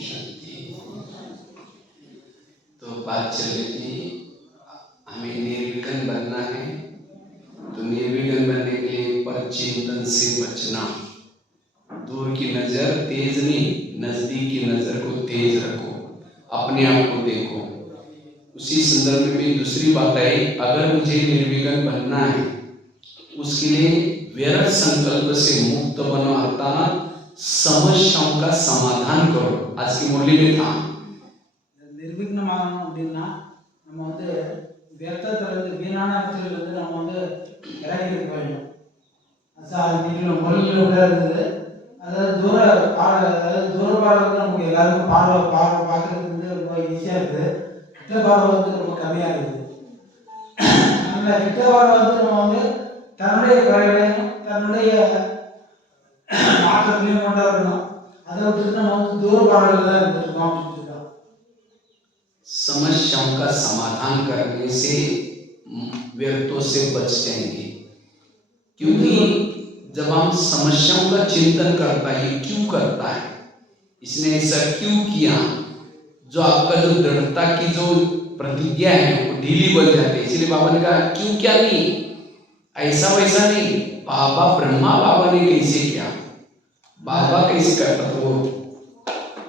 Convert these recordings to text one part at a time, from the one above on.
शांति। तो बात चल रही थी हमें निर्विघ्न बनना है, तो निर्विघ्न बनने के लिए परचिंतन से बचना। दूर की नजर तेज नहीं, नजदीक की नजर को तेज रखो, अपने आप को देखो। उसी संदर्भ में भी दूसरी बात है, अगर मुझे निर्विघ्न बनना है उसके लिए व्यर्थ संकल्प से मुक्त बनो, अर्थात समस्याओं का समाधान करो। आज की मुरली में था निर्विघ्नमाகணும் அப்படின்னா நம்ம வந்து व्यर्थத்திலிருந்து வீணானத்திலிருந்து நம்ம வந்து இறங்கி போயிடணும். இன்னைக்கு முரளியில் கூட இருந்தது. அதாவது தூர பார்வை வந்து நமக்கு எல்லாருக்கும் பார்க்கறதுக்கு வந்து ரொம்ப ஈஸியாக இருக்குது. கிட்ட பார்வை வந்து ரொம்ப கம்மியாக இருக்குது. அந்த கிட்ட பார்வை வந்து நம்ம வந்து தன்னுடைய குறைகளையும் தன்னுடைய மாற்றத்தையும் கொண்டாடணும். அதை விட்டுட்டு நம்ம வந்து தூர பார்வையில் தான் இருந்துருக்கோம். समस्याओं का समाधान करने से व्यर्थों से बच जाएंगे, क्योंकि जब हम समस्याओं का चिंतन करता है, क्यों करता है, इसने ऐसा क्यों किया, जो आपका जो दृढ़ता की जो प्रतिज्ञा है वो ढीली बन जाती है। इसलिए बाबा ने कहा क्यों क्या नहीं, ऐसा वैसा नहीं। बाबा ब्रह्मा बाबा ने कैसे किया, बाबा कैसे करता था वो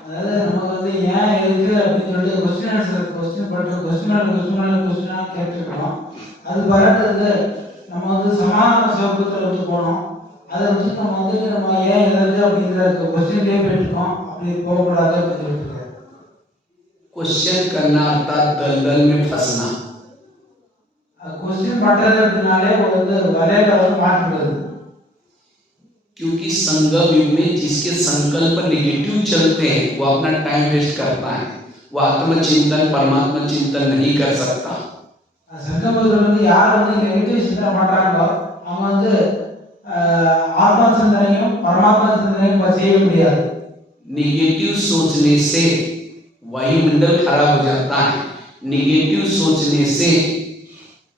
அதாவது நம்ம வந்து ஏன் இருக்கு அப்படின்னு சொல்லிட்டு கொஸ்டின் கேட்டுருக்கோம். அது பரட்டுறது நம்ம வந்து சமாதான சோகத்தில் வந்து போனோம். அதை வச்சு நம்ம வந்து நம்ம ஏன் எதற்கு அப்படிங்கிற கொஸ்டின்லேயே போயிட்டுருக்கோம். அப்படி போகக்கூடாது அப்படின்னு சொல்லிட்டு क्वेश्चन करना अर्थात दलदल में फंसना। क्वेश्चन பண்ணுறது அப்படின்னாலே வந்து வலையில வந்து மாட்டிக்கிறது। क्योंकि संगम युग में जिसके संकल्प नेगेटिव चलते हैं वो अपना टाइम वेस्ट करता है, वो आत्मचिंतन परमात्मा चिंतन नहीं कर सकता। संगमத்துல வந்து யார் வந்து நெகட்டிவ் சிந்தனை பண்றாங்களோ அவங்க வந்து ஆத்ம சிந்தனையும் பரமாத்மா சிந்தனையும் செய்ய முடியாது। नेगेटिव सोचने से वायुमंडल खराब हो जाता है। नेगेटिव सोचने से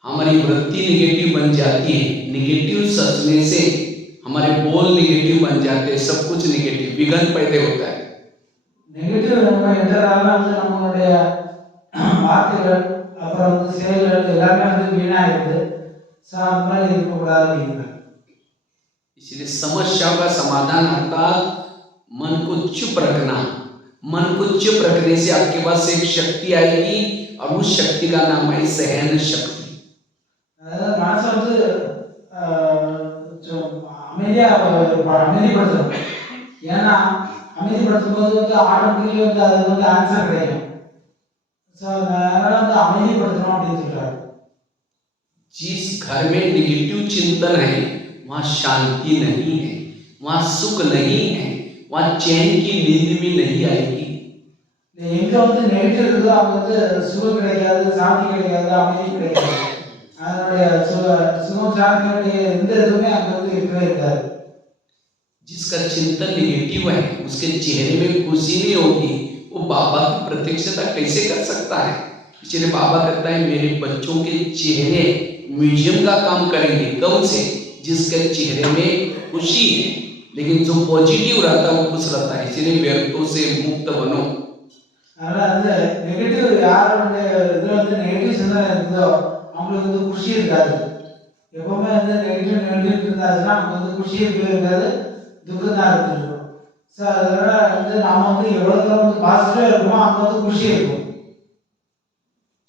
हमारी वृत्ति नेगेटिव बन जाती है। नेगेटिव सोचने से हमारे बोल नेगेटिव बन जाते हैं, सब कुछ नेगेटिव विघ्न पैदा होता है। नेगेटिव நம்ம எதனால வந்து நம்மளுடைய வார்த்தைகள் அப்புறம் வந்து செயல்கள் எல்லாமே வந்து வீணா இருக்குது। சாமல இருக்க கூடாது। इसलिए समस्याओं का समाधान अर्थात मन को चुप रखना। मन को चुप रखने से आपके पास एक शक्ति आएगी और उस शक्ति का नाम है सहन शक्ति। मनस வந்து அமைதிப்படுத்தணும்। ஏன்னா அமைதிப்படுத்தும் போது வந்து ஆட்டோமேட்டிக்கலி வந்து அது வந்து ஆன்சர் கிடைக்கும்। ஸோ அதனால வந்து அமைதிப்படுத்தணும் அப்படின்னு சொல்றாரு। जिस घर में निगेटिव चिंतन है वहाँ शांति नहीं है, वहाँ सुख नहीं है, वहाँ चैन की नींद भी नहीं आएगी। எங்க வந்து நெகட்டிவ் இருக்குதோ அங்க வந்து சுகம் கிடைக்காது, சாந்தி கிடைக்காது, அமைதி கிடைக்காது। அதனுடைய சுகம் சாந்தியுடைய எந்த இதுவுமே அங்க வந்து இருக்கவே இருக்காது। जिसका चिंतन नेगेटिव है उसके चेहरे में खुशी नहीं होगी, वो बाबा की प्रत्यक्षता कैसे कर सकता है। इसलिए बाबा कहता है मेरे बच्चों के चेहरे म्यूजियम का काम करेंगे। कौन से, जिसके चेहरे में खुशी है, लेकिन जो पॉजिटिव रहता है वो खुश रहता है। इसलिए व्यर्थों से मुक्त बनो। அந்த நெகட்டிவ் யாருடைய இதுல வந்து நெகட்டிவ் சிந்தனை இருக்குதோ அவங்களுக்கு வந்து குஷி இருக்காது। எப்பவுமே வந்து நெகட்டிவ் இருந்தாச்சுன்னா நமக்கு வந்து குஷி இருக்கவே இருக்காது, துக்கம் தான் இருக்கும்। ஸோ அதனால வந்து நாம வந்து எவ்வளவு தூரம் வந்து பாசிட்டிவா இருக்குமோ அங்க வந்து குஷி இருக்கும்।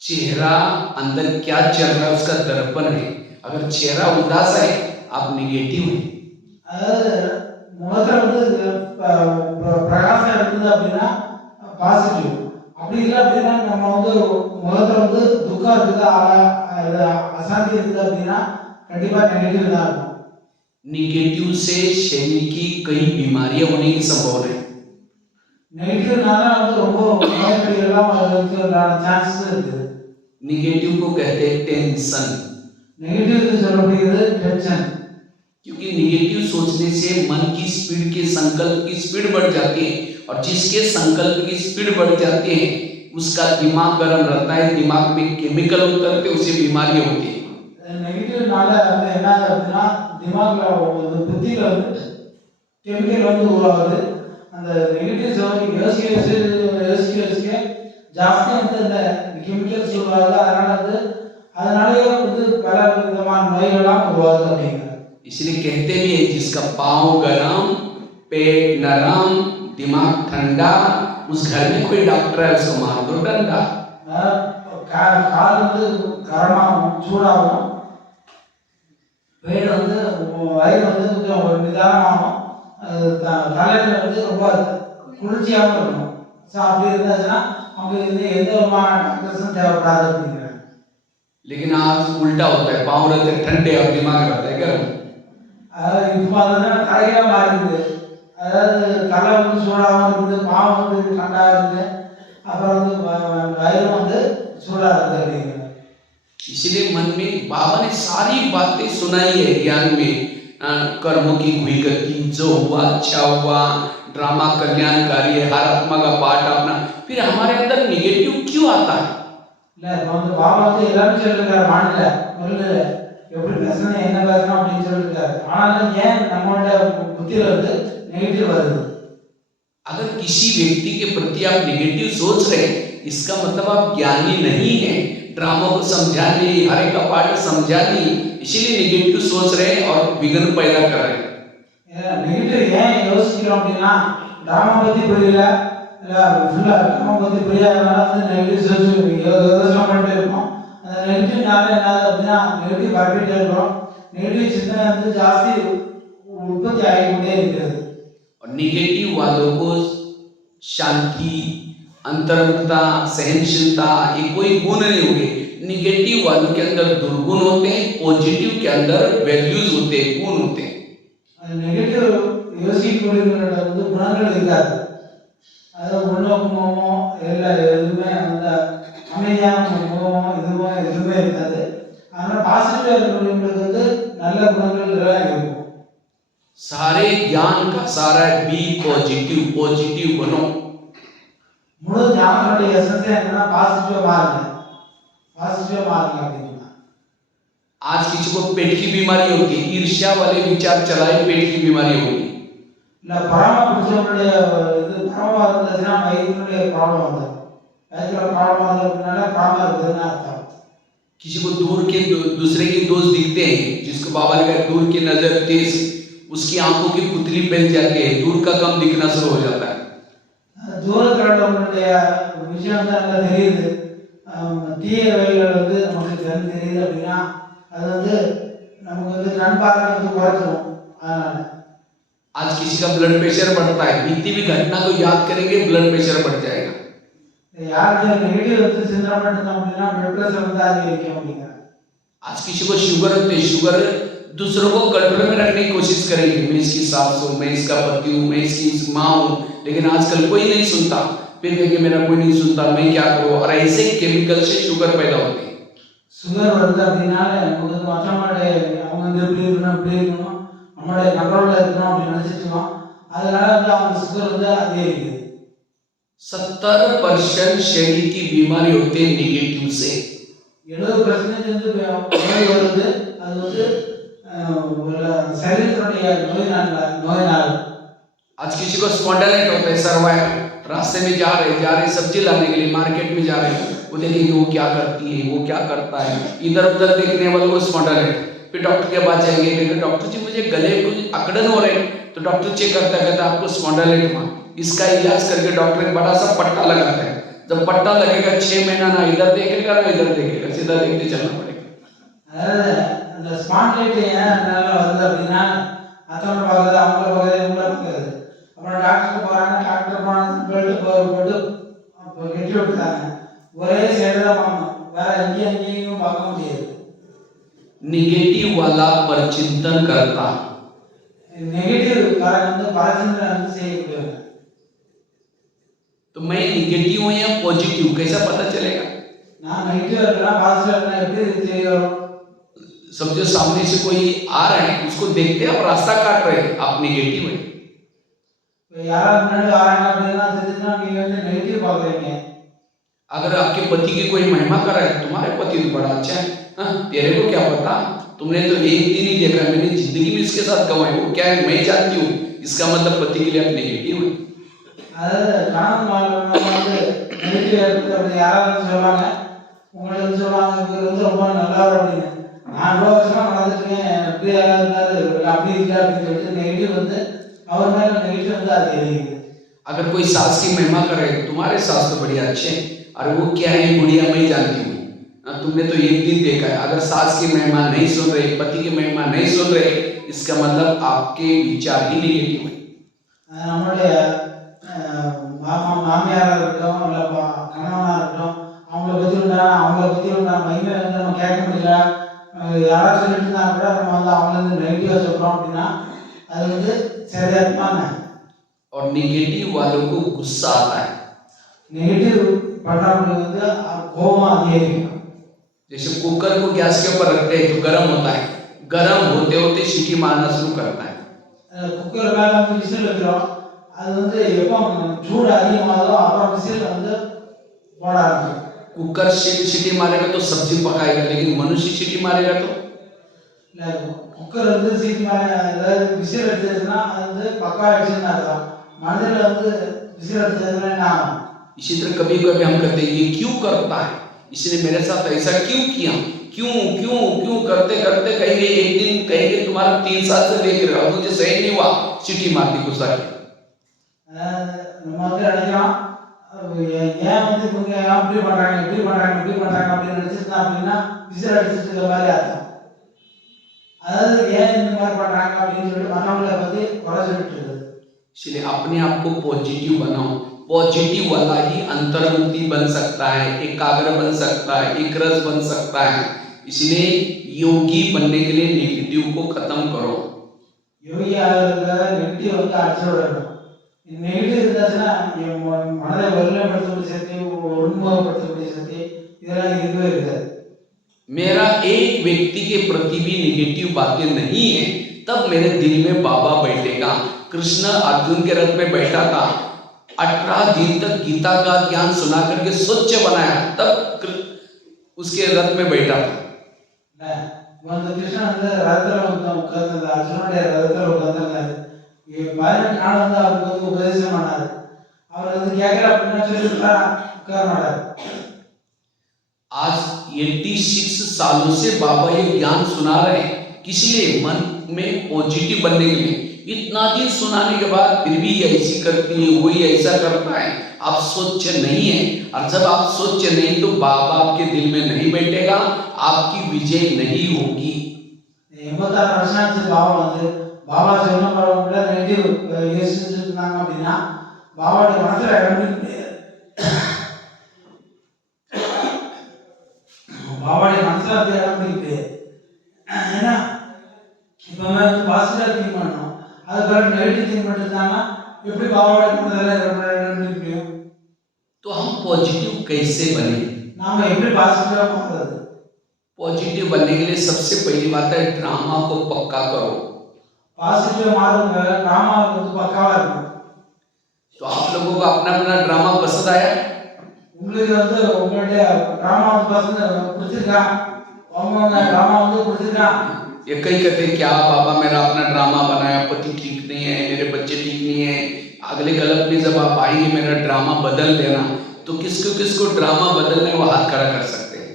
चेहरा अंदर क्या चल रहा है उसका दर्पण है। अगर चेहरा उदास है आप नेगेटिव है। அதாவது முகத்துல வந்து பிரகாசம் இருக்குது அப்படின்னா பாசிட்டிவ், அப்படி இல்லை அப்படின்னா நம்ம வந்து முகத்துல வந்து துக்கம் இருக்குது அசாந்தி இருக்குது அப்படின்னா கண்டிப்பா நெகட்டிவ் தான் இருக்கும்। निगेटिव से शरीर की कई बीमारियां होने की संभावना है। नेगेटिवனால வந்து ரொம்ப நோய்களெல்லாம் வரதுக்கான சான்சஸ் இருக்கு। निगेटिव को कहते हैं टेंशन। नेगेटिव சொல்லப்படுகிறது टेंशन, क्योंकि निगेटिव सोचने से मन की स्पीड के संकल्प की स्पीड बढ़ जाती है, और जिसके संकल्प की स्पीड बढ़ जाती है उसका दिमाग गर्म रहता है, दिमाग में केमिकल उतरते उसे बीमारी होती है। नेगेटिवனால வந்து என்ன அப்படின்னா दिमागல புத்தியில வந்து கெமிக்கல் வந்து உருவாகுது। அந்த நெகட்டிவ் யோசிக்க ஜாஸ்தி வந்து இந்த கெமிக்கல்ஸ் உருவாகுது. அதனாலேயே வந்து பல விதமான நோய்கள்லாம் உருவாகுது அப்படிங்கிறார். इसलिए कहते भी है जिसका पाँव गरम, पेट नरम, दिमाग ठंडा, उस घर में कोई डॉक्टर है उसको मार दो डंडा। கால் வந்து கரமாகும், சூடாகும், பேடு வந்து வயிறு வந்து கொஞ்சம் ஒரு நிதானமாகும், தலையில் வந்து ரொம்ப குளிர்ச்சியாகவும் இருக்கும். ஸோ அப்படி இருந்துச்சுன்னா அவங்களுக்கு வந்து எந்த விதமான டாக்டர்ஸும் தேவைப்படாது அப்படிங்கிறாங்க. लेकिन आज उल्टा होता है, पाँव रहते ठंडे और दिमाग रहता है गर्म। இப்போ அதெல்லாம் தலையாக மாறிடுது. அதாவது தலை வந்து சூடாகவும் இருக்குது, பாவம் வந்து ठंडा இருக்குது, அப்புறம் வந்து வயிறு வந்து சூடாக இருக்குது அப்படிங்கிறாங்க. इसलिए मन में बाबा ने सारी बातें सुनाई है ज्ञान में, कर्मों की हुई गति, जो हुआ अच्छा हुआ, ड्रामा कल्याणकारी है, हर आत्मा का पार्ट अपना। फिर हमारे अंदर निगेटिव क्यों आता है? இல்லை இப்போ வந்து பாபா வந்து எல்லாரும் சொல்லியிருக்காரு, மாநில முதல்ல எப்படி பேசணும் என்ன பேசணும் அப்படின்னு சொல்லியிருக்காரு. ஆனாலும் ஏன் நம்மளோட புத்தியில் வந்து நெகட்டிவ் வருது? अगर किसी व्यक्ति के प्रति आप निगेटिव सोच रहे हैं, इसका मतलब आप ज्ञानी नहीं है, ड्रामा को समझा नहीं, हरे का पाठ समझा नहीं, इसीलिए निगेटिव सोच रहे हैं और विघ्न पैदा कर रहे हैं। நெகட்டிவ் ஏன் யோசிக்கிறோம் அப்படின்னா, ட்ராமா பற்றி புரியல, இல்லை ஃபுல்லாக ட்ராமா பற்றி புரியாதனால வந்து நெகட்டிவ் யோசனை பண்ணிட்டு இருக்கோம். அந்த நெகட்டிவ்னால என்ன அப்படின்னா நெகட்டிவ் பரப்பிட்டே இருக்கிறோம். நெகட்டிவ் சிந்தனை வந்து ஜாஸ்தி உற்பத்தி ஆகிக்கொண்டே இருக்கிறது. और निगेटिव वालों को शांति, अंतरंगता, सहनशीलता ये कोई गुण नहीं होंगे। निगेटिव वालों के अंदर दुर्गुण होते हैं, पॉजिटिव के अंदर वैल्यूज होते हैं, गुण होते हैं। நெகட்டிவ் யோசிக்கக்கூடியவங்களோட வந்து குணங்கள் இருக்காது. அதாவது உள்நோக்கமோ இல்லை எதுவுமே அந்த அமைதியான முகமோ எதுவுமே இருக்காது. அதனால் பாசிட்டிவாக இருக்கக்கூடியவங்களுக்கு வந்து நல்ல குணங்கள் இருக்கும். सारे ज्ञान का सारा बी पॉजिटिव, पॉजिटिव बनो। முழு ஞானத்தோட எசன்ஸ் என்னன்னா பாசிட்டிவா மாறுங்க அப்படின்னா. आज किसी को पेट की बीमारी होती है, ईर्ष्या वाले विचार चलाए पेट की बीमारी होगी। இல்ல பரம புருஷனுடைய இது பரம இருந்துச்சுன்னா வயிற்றுடைய ப்ராப்ளம் வந்து வயிற்றுல ப்ராப்ளம் வந்து அப்படின்னா பரம இருக்குதுன்னு அர்த்தம். किसी को दूर के दूसरे के दोष दिखते हैं, जिसको बाबा ने कहा दूर की नजर तेज, उसकी आंखों की पुतली बन जाती है, दूर का कम दिखना शुरू हो जाता है। தூரத்தில் உள்ளவங்களுடைய விஷயம் தான் நல்லா தெரியுது, தீய வழிகள் வந்து நமக்கு தெரியுது அப்படின்னா அது வந்து நமக்கு வந்து நண்பாக வந்து குறைச்சிடும். அதனால आज किसी का ब्लड प्रेशर बढ़ता है, बीती हुई घटना को याद करेंगे ब्लड प्रेशर बढ़ जाएगा। யாருக்கு நெகட்டிவ் வந்து சிந்தனை பண்ணிட்டோம் அப்படின்னா பிளட் பிரஷர் வந்து அதிகரிக்கும் அப்படிங்கிறாங்க. आज किसी को शुगर होती है, शुगर दूसरों को कंट्रोल में रखने की कोशिश करेंगे, मैं इसकी सास हूँ, मैं इसका पति हूँ, मैं इसकी माँ हूँ, लेकिन आजकल कोई नहीं सुनता, फिर कहेंगे मेरा कोई नहीं सुनता, मैं क्या करूँ, और ऐसे केमिकल से शुगर पैदा होती है। சுகர் வந்து அப்படின்னால நமக்கு மற்றவங்களுடைய அவங்க வந்து எப்படி இருக்கணும் நம்மளுடைய கண்ட்ரோலில் இருக்கணும் அப்படின்னு நினச்சிட்டுருக்கோம். அதனால வந்து அவங்க சுகர் வந்து அதிகரிக்குது. 70% शरीर की बीमारी होती है निगेटिव से। 70% வந்து நோய் வருது, அது வந்து शरीर नोयनाल। आज किसी को स्पॉन्डिलाइटिस होता है, सर्वाइवल, रास्ते में जा रहे सब्जी लाने के लिए मार्केट में जा रहे हैं, वो देखेंगे वो क्या करती है, वो क्या करता है, इधर उधर देखने वाले को स्पॉन्डिलाइटिस। फिर डॉक्टर के पास जाएंगे, क्योंकि डॉक्टर जी मुझे गले को अकड़न हो रहे, तो डॉक्टर चेक करता कहता आपको स्पॉन्डिलाइटिस हुआ, इसका इलाज करके डॉक्टर एक बड़ा सा पट्टा लगाता है। जब पट्टा लगेगा 6 महीना ना इधर देखेगा ना इधर देखेगा, सीधा देखते चलना पड़ेगा। அந்த ஸ்பான்லைட் ஏன் நல்லா வருது அப்படின்னா மற்றவங்க பார்க்குறது, அவங்கள பார்க்குறது, இவங்கள பார்க்குறது. அப்புறம் டாக்டருக்கு போகிறாங்க, டாக்டர் பெல்ட்டு போட்டு கெட்டி விட்டுட்டாங்க. ஒரே சைடு தான் பார்க்கணும், வேற எங்கேயும் பார்க்க முடியாது. निगेटिव वाला परचिंतन करता, நெகட்டிவ் காரன் வந்து பரச்சிந்தனை வந்து செய்யக்கூடியவங்க. तो मैं निगेटिव हूँ या पॉजिटिव कैसा पता चलेगा? நான் நெகட்டிவ் இருக்கலாம், பாசிட்டிவ் இருக்கலாம், எப்படி தெரியும்? सब जो सामने से कोई आ रहे हैं उसको देखते हैं, आप रास्ता काट रहे हैं, आप निगेटिव है। யாராவது முன்னாடி வராங்க அப்படின்னா தெரிஞ்சுன்னா நீங்க வந்து நெகட்டிவ் பார்க்குறீங்க. अगर आपके पति की कोई महिमा कर रहा है, तुम्हारे पति तो बड़ा अच्छा है, तेरे को क्या पता, तुमने तो एक दिन ही देखा, मैंने जिंदगी में इसके साथ गंवाई, वो क्या है मैं जानती हूँ, इसका मतलब पति के लिए आप नेगेटिव है। அதாவது கணவன் வாழ்க்கை வந்து நெகட்டிவ் இருக்குது அப்படி யாராவது சொல்லுவாங்க, உங்களை வந்து சொல்லுவாங்க இவர் வந்து ரொம்ப நல்லவர் அப்படின்னு. நான் இவ்வளோ வருஷமாக நடந்துட்டுருக்கேன், எப்படி யாராவது இருந்தாரு அப்படி இல்லை அப்படின்னு சொல்லிட்டு நெகட்டிவ் வந்து அவர் மேலே நெகட்டிவ் வந்து அது எரியுது. अगर कोई सास की महिमा करे, तुम्हारे सास तो बड़ी अच्छे हैं, अरे वो क्या है बुढ़िया मैं ही जानती हूँ, तुमने तो एक दिन देखा है। अगर सास की महिमा नहीं सुन रहे, पति की महिमा नहीं सुन रहे, इसका मतलब आपके विचार ही निगेटिव है। நம்மளுடைய மாமியாராக இருக்கட்டும் இல்லை கணவனாக இருக்கட்டும், அவங்கள பற்றி உண்டா மகிமை வந்து நம்ம கேட்க முடியல, யாராவது சொல்லிட்டு இருந்தா கூட நம்ம வந்து அவங்கள வந்து நெகட்டிவாக சொல்கிறோம் அப்படின்னா அது வந்து சரியா இருப்பாங்க. और निगेटिव वालों को गुस्सा आता है। नेगेटिव पढ़ाने வந்து கோபம் அதிகரிக்கும். जैसे कुकर को गैस के ऊपर रखते हैं तो गर्म होता है, गर्म होते होते सीटी मारना शुरू करता है। कुकर மேல வந்து விசில் வைக்கிறோம், அது வந்து எப்போ சூடு அதிகமாகுதோ அப்புறம் விசில் வந்து போட ஆரம்பிக்கும். कुकर सीटी मारेगा तो सब्जी पकाएगा, लेकिन मनुष्य सीटी मारेगा तो कुकर வந்து சீட்டி அதாவது விசில் அடிச்சதுன்னா அது வந்து பக்கா ஆயிடுச்சுன்னு அர்த்தம். மனதில் வந்து விசில் அடிச்சதுன்னா என்ன ஆகும்? इसी तरह कभी कभी हम कहते हैं ये क्यों करता है, इसने मेरे साथ ऐसा क्यों किया, क्यों क्यों क्यों करते करते कहेंगे एक दिन कहेंगे तुम्हारा 3 साल से देख रहे हो मुझे सही नहीं हुआ, सीटी मारती गुस्सा की। நம்ம வந்து நினைக்கிறோம் ஏன் வந்து இவங்க அப்படி பண்றாங்க அப்படின்னு நினைச்சிருந்தா அப்படின்னா விசில் அடிச்சிட்டு இருக்க மாதிரி அர்த்தம். அதாவது ஏன் இந்த மாதிரி பண்றாங்க அப்படின்னு சொல்லிட்டு மற்றவங்களை பத்தி குறை சொல்லிட்டு இருக்குது. इसलिए अपने आप को पॉजिटिव बनाओ, पॉजिटिव वाला ही अंतर्मुक्ति बन सकता है, एकाग्र बन सकता है, एक रस बन सकता है। इसलिए योगी बनने के लिए नेगेटिव को खत्म करो। योगी ஆகிறதுக்காக நெகட்டிவ் வந்து அடிச்சு விடணும். நெகட்டிவ் இருந்தாச்சுன்னா மனதை வலிமைப்படுத்தக்கூடிய சக்தி, ஒருமுகப்படுத்தக்கூடிய சக்தி இதெல்லாம் இருக்கவே இருக்காது. मेरा एक व्यक्ति के प्रति भी नेगेटिव बातें नहीं है, तब मेरे दिल में बाबा बैठेगा। कृष्ण अर्जुन के रथ में बैठा था, 18 दिन तक गीता का ज्ञान सुना करके स्वच्छ बनाया, तब उसके रथ में बैठा था। வந்து கிருஷ்ணன் வந்து ரதத்தில் உட்கார்ந்து அர்ஜுனுடைய ரதத்தில் உட்கார்ந்துருந்தாரு. 18 நாள் வந்து அவருக்கு வந்து உபதேசம் பண்ணாரு. அவர் வந்து கேட்கல அப்படின்னா சொல்லிட்டு உட்கார மாட்டார். आज 86 सालों से बाबा ये ज्ञान सुना रहे हैं, किस लिए? मन में पॉजिटिव बनने के लिए। इतना दिन सुनाने के बाद फिर भी ऐसी करती है, वही ऐसा करता है, आप स्वच्छ नहीं है। और जब आप स्वच्छ नहीं तो बाबा आपके दिल में नहीं बैठेगा, आपकी विजय नहीं होगी। 86 வருஷம் ஆச்சு பாபா சொன்ன பரவாயில்ல நெகட்டிவ் யோசிச்சுட்டு இருந்தாங்க அப்படின்னா பாபாவுடைய மனசுல இடம் பாபாவுடைய மனசுல அது இடம் பிடிக்குது. ஏன்னா இப்போ வந்து பாசிட்டிவா திங்க் பண்ணணும், அதுக்கப்புறம் நெகட்டிவ் திங்க் பண்ணிட்டு இருந்தாங்கன்னா எப்படி பாபாவுடைய மனசுல இடம் பிடிக்க முடியும்? तो हम पॉजिटिव कैसे बने? நாம எப்படி பாசிட்டிவா மாறுறது? पॉजिटिव बनने के लिए सबसे पहली बात है ड्रामा को पक्का करो। பாசிட்டிவா மாறுங்க ட்ராமா வந்து பக்காவா இருக்கும். तो आप लोगों को अपना अपना ड्रामा पसंद आया? உங்களுக்கு வந்து உங்களுடைய ட்ராமா வந்து பசங்க பிடிச்சிருக்கா? அவங்க ட்ராமா வந்து பிடிச்சிருக்கா? ये कई कहते क्या बाबा मेरा अपना ड्रामा बनाया, पति ठीक नहीं है, मेरे बच्चे ठीक नहीं है, अगले गलत में जब आप आएंगे मेरा ड्रामा बदल देना, तो किसको किसको ड्रामा बदलने वो हाथ खड़ा कर सकते हैं।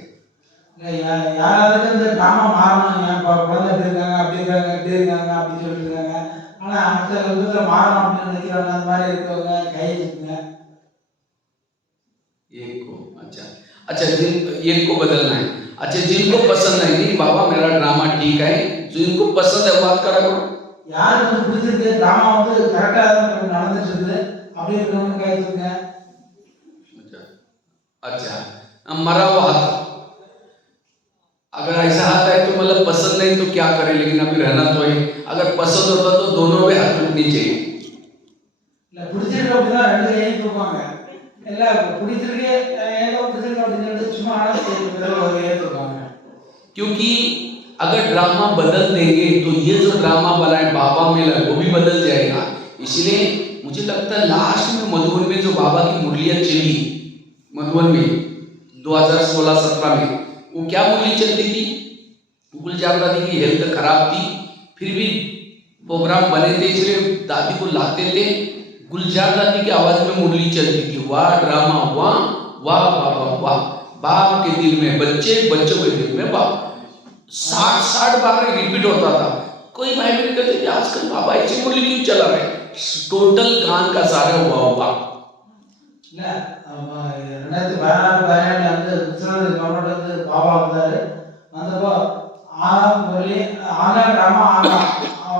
யாராவது இந்த ட்ராமா மாறணும், என் குழந்தை எப்படி இருக்காங்க அப்படி இருக்காங்க இப்படி இருக்காங்க அப்படின்னு சொல்லிட்டு இருக்காங்க, ஆனா அடுத்த விதத்துல மாறணும் அப்படின்னு நினைக்கிறாங்க, அந்த மாதிரி இருக்கவங்க கை இருக்குங்க. एक को अच्छा एक को बदलना है। अच्छा जिनको पसंद है नहीं बाबा मेरा ड्रामा ठीक है, जिनको पसंद है बात करा करो। யாருக்கு வந்து பிடிச்சிருக்கு ட்ராமா வந்து கரெக்டா நடந்துட்டு இருக்குது அப்படி இருக்கவங்க கை இருக்குங்க. अच्छा मरा हुआ हाथ, अगर ऐसा हाथ है तो मतलब पसंद नहीं तो क्या करें, लेकिन अभी रहना तो है। अगर पसंद होता तो दोनों में हाथ उठनी चाहिए। இல்ல பிடிச்சிருக்கு அப்படின்னா ரெண்டு கையும் தூக்குவாங்க, இல்ல பிடிச்சிருக்கு ஏதோ பிடிச்சிருக்கு அப்படின்னு சொல்லிட்டு சும்மா ஒரு கையை தூக்குவாங்க. क्योंकि अगर ड्रामा बदल देंगे तो ये जो ड्रामा बना है बाबा में वो भी बदल जाएगा। इसलिए मुझे लगता है लास्ट में मधुबन में जो बाबा की मुरलियां चली, मधुबन में 2016-17 में, वो क्या मुरली चलती थी? कुल जागृति की हेल्थ खराब थी, फिर भी प्रोग्राम बने थे, इसलिए दादी को लाते थे, गुलजार दादी की आवाज में मुरली चलती थी, वाह ड्रामा वाह, वाह बाबा वाह। बाप के दिल में बच्चे, बच्चों के दिल में बाप। 60 बार रिपीट होता था। कोई भाई बहन कहते कि आजकल बाबा ऐसी मुरली क्यों चला रहे? टोटल गान का सारा वाह वाह। இல்ல 2016 வந்து குஜராத் கவர்மெண்ட் வந்து பாபா வந்தாரு. வந்தப்போ ஆனா முரளி ஆனா ட்ராமா ஆனா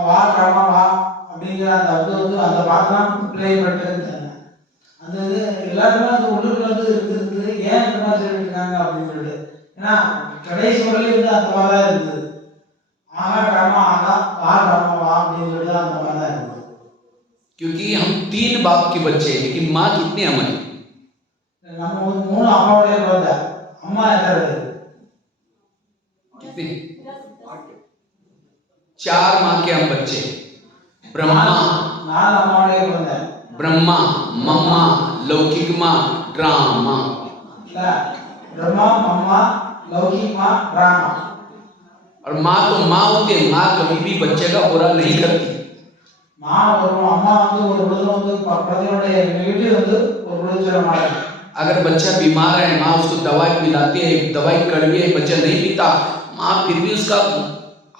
வா ட்ராமா வா அப்படிங்கிற அந்த அது வந்து அந்த பாட்டெல்லாம் ப்ளே பண்ணிட்டு இருந்தாங்க. அந்த இது எல்லாருமே அந்த உள்ளுக்குள்ள வந்து இருந்தது. ஏன் இந்த மாதிரி சொல்லிட்டு இருக்காங்க அப்படின்னு சொல்லிட்டு. ஏன்னா கடைசி முரளி வந்து அந்த மாதிரி தான் இருந்தது. ஆனா ட்ராமா ஆனா வா ட்ராமா வா அப்படின்னு சொல்லிட்டு அந்த மாதிரி தான் இருந்தது. क्योंकि हम 3 बाप के बच्चे हैं, लेकिन माँ कितनी हमारी? நம்ம வந்து 3 அப்பாவுடைய குழந்தை. அம்மா எத்தனை? कितने? 4 माँ के हम बच्चे। ब्रह्मा, 4 அம்மாவுடைய குழந்தை. ब्रह्मा, मम्मा, लौकिक माँ, ड्रामा। ब्रह्मा, मम्मा, लौकिक माँ, ड्रामा। और माँ तो माँ होती है, माँ कभी भी बच्चे का बुरा नहीं करती। माँ और अम्मा வந்து ஒரு பொழுதும் வந்து குழந்தையோட நெகட்டிவ் வந்து ஒரு பொழுதும் சொல்ல மாட்டாங்க. अगर बच्चा बीमार है, माँ उसको दवाई पिलाती है, दवाई कड़वी है, बच्चा नहीं पीता, माँ फिर भी उसका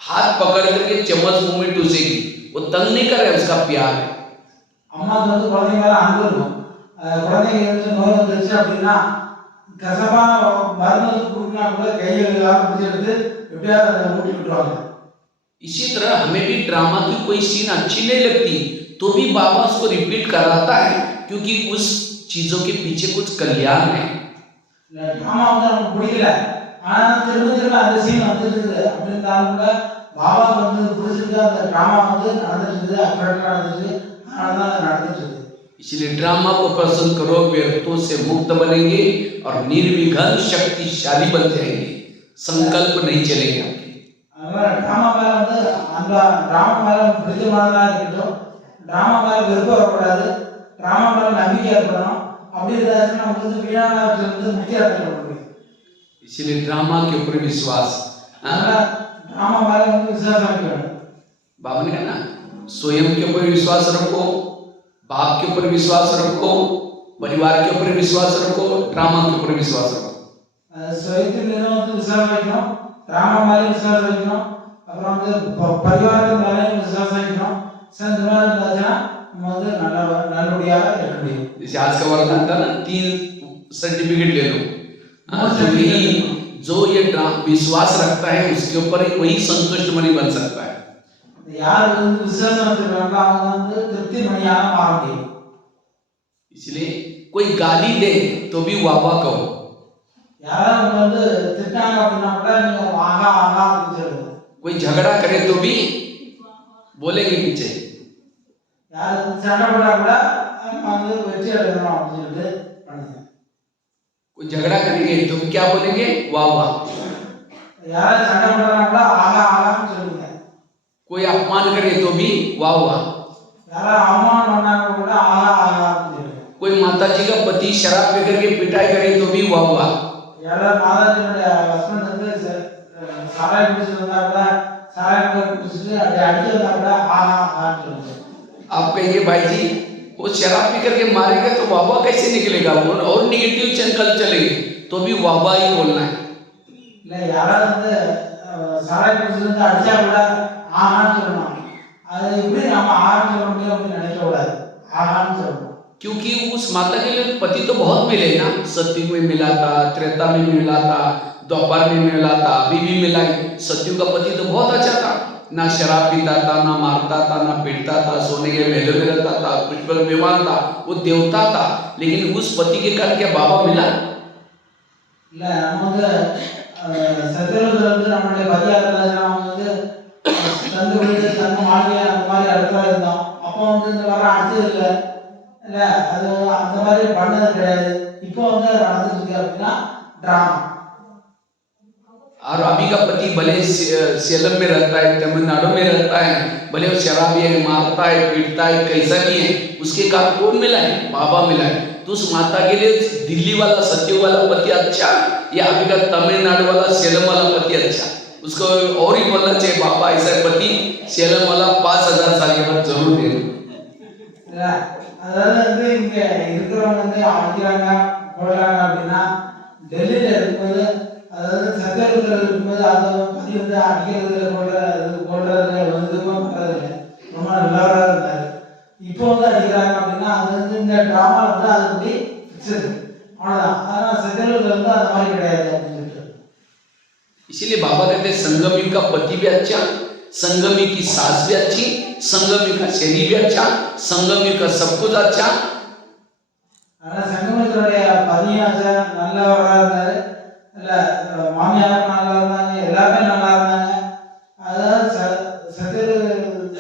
हाथ पकड़ करके चम्मच मुंह में टूसेगी, वो तंग नहीं करे, उसका प्यार है। அம்மா வந்து குழந்தை மேல அன்பு இருக்கும். குழந்தைக்கு வந்து நோய் வந்துருச்சு அப்படின்னா கசப்பா மருந்து கொடுக்கனா கூட கையில பிடிச்சி எடுத்து எப்படியாவது அதை ஊட்டி விட்டுருவாங்க. इसी तरह हमें भी ड्रामा की कोई सीन अच्छी नहीं लगती तो भी बाबा उसको रिपीट कराता है, क्योंकि उस चीजों के पीछे कुछ कल्याण है। ड्रामा வந்து நமக்கு பிடிக்கல, ஆனா திரும்ப திரும்ப அந்த சீன் வந்துட்டு இருக்குது அப்படினாலும் கூட பாபா வந்து புரிஞ்சுட்டு அந்த ட்ராமா வந்து நடந்துட்டு இருக்குது, அக்கறையா நடந்துட்டு, அதனால தான் நடந்துட்டு இருக்குது. इसलिए ड्रामा को पसंद करो, व्यर्थों से मुक्त बनेंगे और निर्विघ्न शक्तिशाली बन जाएंगे। संकल्प नहीं चलेगा। அதனால ட்ராமா மேல வந்து அந்த ட்ராமா மேல பிடித்தமானதா இருக்கட்டும், ட்ராமா மேல வெறுப்பு வரக்கூடாது, ட்ராமா மேல நம்பிக்கை இருக்கணும். அப்படி இருந்தாச்சுன்னா நமக்கு வந்து வீணானதுல இருந்து முக்தி அடைய முடியும். इसलिए ड्रामा के ऊपर विश्वास, ड्रामा மேல வந்து விசுவாசம் வைக்கணும். बाबा ने कहा ना, स्वयं के ऊपर विश्वास रखो, बाप के ऊपर विश्वास रखो, परिवार के ऊपर विश्वास रखो, ड्रामा के ऊपर विश्वास रखो. स्वयं மேல வந்து விசுவாசம் வைக்கணும், ड्रामा மேல விசுவாசம் வைக்கணும், அப்புறம் வந்து பரிவாரத்து மேல விசுவாசம் வைக்கணும். இந்த மாதிரி இருந்தாச்சுன்னா நம்ம வந்து நல்லபடியா இருக்க முடியும். जैसे आज का वरदान था ना, 3 सर्टिफिकेट ले लो। जो ये विश्वास रखता है उसके ऊपर कोई संतुष्ट मणि बन सकता है। यार विश्वास रखता है வந்து திருப்தி மணியாக மாற முடியும். इसलिए कोई गाली दे तो भी वाह वाह कहो। யாராவது வந்து திட்டாங்க அப்படினா கூட நீங்க ஆஹா ஆஹா அப்படின்னு சொல்லுங்க. कोई झगड़ा करे तो भी बोलेंगे पीछे। யார் சண்டை போட்டா கூட வந்து வெற்றி அடையணும் அப்படின்னு சொல்லிட்டு பண்ணுங்க. कोई झगड़ा करेंगे तो क्या बोलेंगे? वाह वाह। யாராவது சண்டை போடுறாங்க கூட ஆஹா ஆஹான்னு சொல்லுங்க. कोई अपमान करे तो भी वाह वाह। யாராவது அவமானம் பண்ணாங்க கூட ஆஹா ஆஹான்னு சொல்லுங்க. कोई माताजी का पति शराब पी करके पिटाई करे तो भी वाह वाह। यार மாதாஜியோட ஹஸ்பண்ட் வந்து சாராய குடிச்சு வந்தா கூட சாராய குடிச்சு அடிச்சு வந்தா கூட ஆஹா ஆஹான்னு சொல்லுங்க. आप कहेंगे भाई जी वो शराब पी करके मारेगा तो वाह वाह कैसे निकलेगा? वो और नेगेटिव चैनल चलेंगे तो भी वाह वाह ही बोलना है। இல்ல யாராவது வந்து சாராய குடிச்சு வந்து அடிச்சா கூட ஆஹான்னு சொல்லணும். அது எப்படி நம்ம ஆஹான்னு சொல்ல முடியும் அப்படின்னு நினைக்க கூடாது, ஆஹான்னு சொல்லணும். क्योंकि उस माता के लिए पति तो बहुत मिले ना, सत्युग में मिला था, त्रेता में मिला था, द्वापर में मिला था, अभी भी मिला है। सत्युग का पति तो बहुत अच्छा था, ना शराब पीता था, ना मारता था, ना पीटता था, सोने के महलों में रहता था, पुष्पल विमान था, वो देवता था। लेकिन उस पति के कारण क्या बाबा मिला? இல்ல நம்ம வந்து சத்தியத்துல வந்து நம்மளுடைய பதியாரத்துல நம்ம வந்து தந்து விட்டு தங்க மாளிகை அந்த மாதிரி இடத்துல இருந்தோம். அப்போ வந்து இந்த மாதிரி அடிச்சது இல்லை, இல்ல அது அந்த மாதிரி பண்ணது கிடையாது. இப்போ வந்து நடந்துட்டு இருக்கு அப்படின்னா ड्रामा। और अभी का पति भले सेलम में रहता है, तमिलनाडु में रहता है, भले वो शराबी है, मारता है, पीटता है, कैसा भी है, उसके कारण कौन मिला है? बाबा मिला है। तो उस माता के लिए दिल्ली वाला सत्युग वाला पति अच्छा या अभी का तमिलनाडु वाला सेलम वाला पति अच्छा? उसको और ही बोलना चाहिए बाबा ऐसा पति सेलम वाला 5000 साल के बाद जरूर दे दो। அதாவது வந்து இங்க இருக்கிறவங்க வந்து அடிக்கிறாங்க கொள்றாங்க அப்படின்னா டெல்லியில இருக்கும்போது அதாவது சத்தியத்தில் இருக்கும்போது அந்த பதி வந்து அடிக்கிறது கொள்றது எதுவுமே பண்றது இல்லை, ரொம்ப நல்லவராக இருந்தாரு. இப்போ வந்து அடிக்கிறாங்க அப்படின்னா அது வந்து இந்த டிராமா வந்து அது படி ஃபிக்ஸடு அவ்வளோதான். ஆனால் சத்தியத்தில் வந்து அந்த மாதிரி கிடையாது அப்படின்னு சொல்லிட்டு. इसीलिए बाबा कहते हैं संगमी का पति भी अच्छा, संगमी की सास भी अच्छी, संगमी का शरीर भी अच्छा, संगमी का सब कुछ अच्छा. ஆனால் சங்கமத்தினுடைய பதியாச்சா நல்லவராக இருந்தாரு, இல்லை மாமியாரும் நல்லா இருந்தாங்க, எல்லாமே நல்லா இருந்தாங்க. அதாவது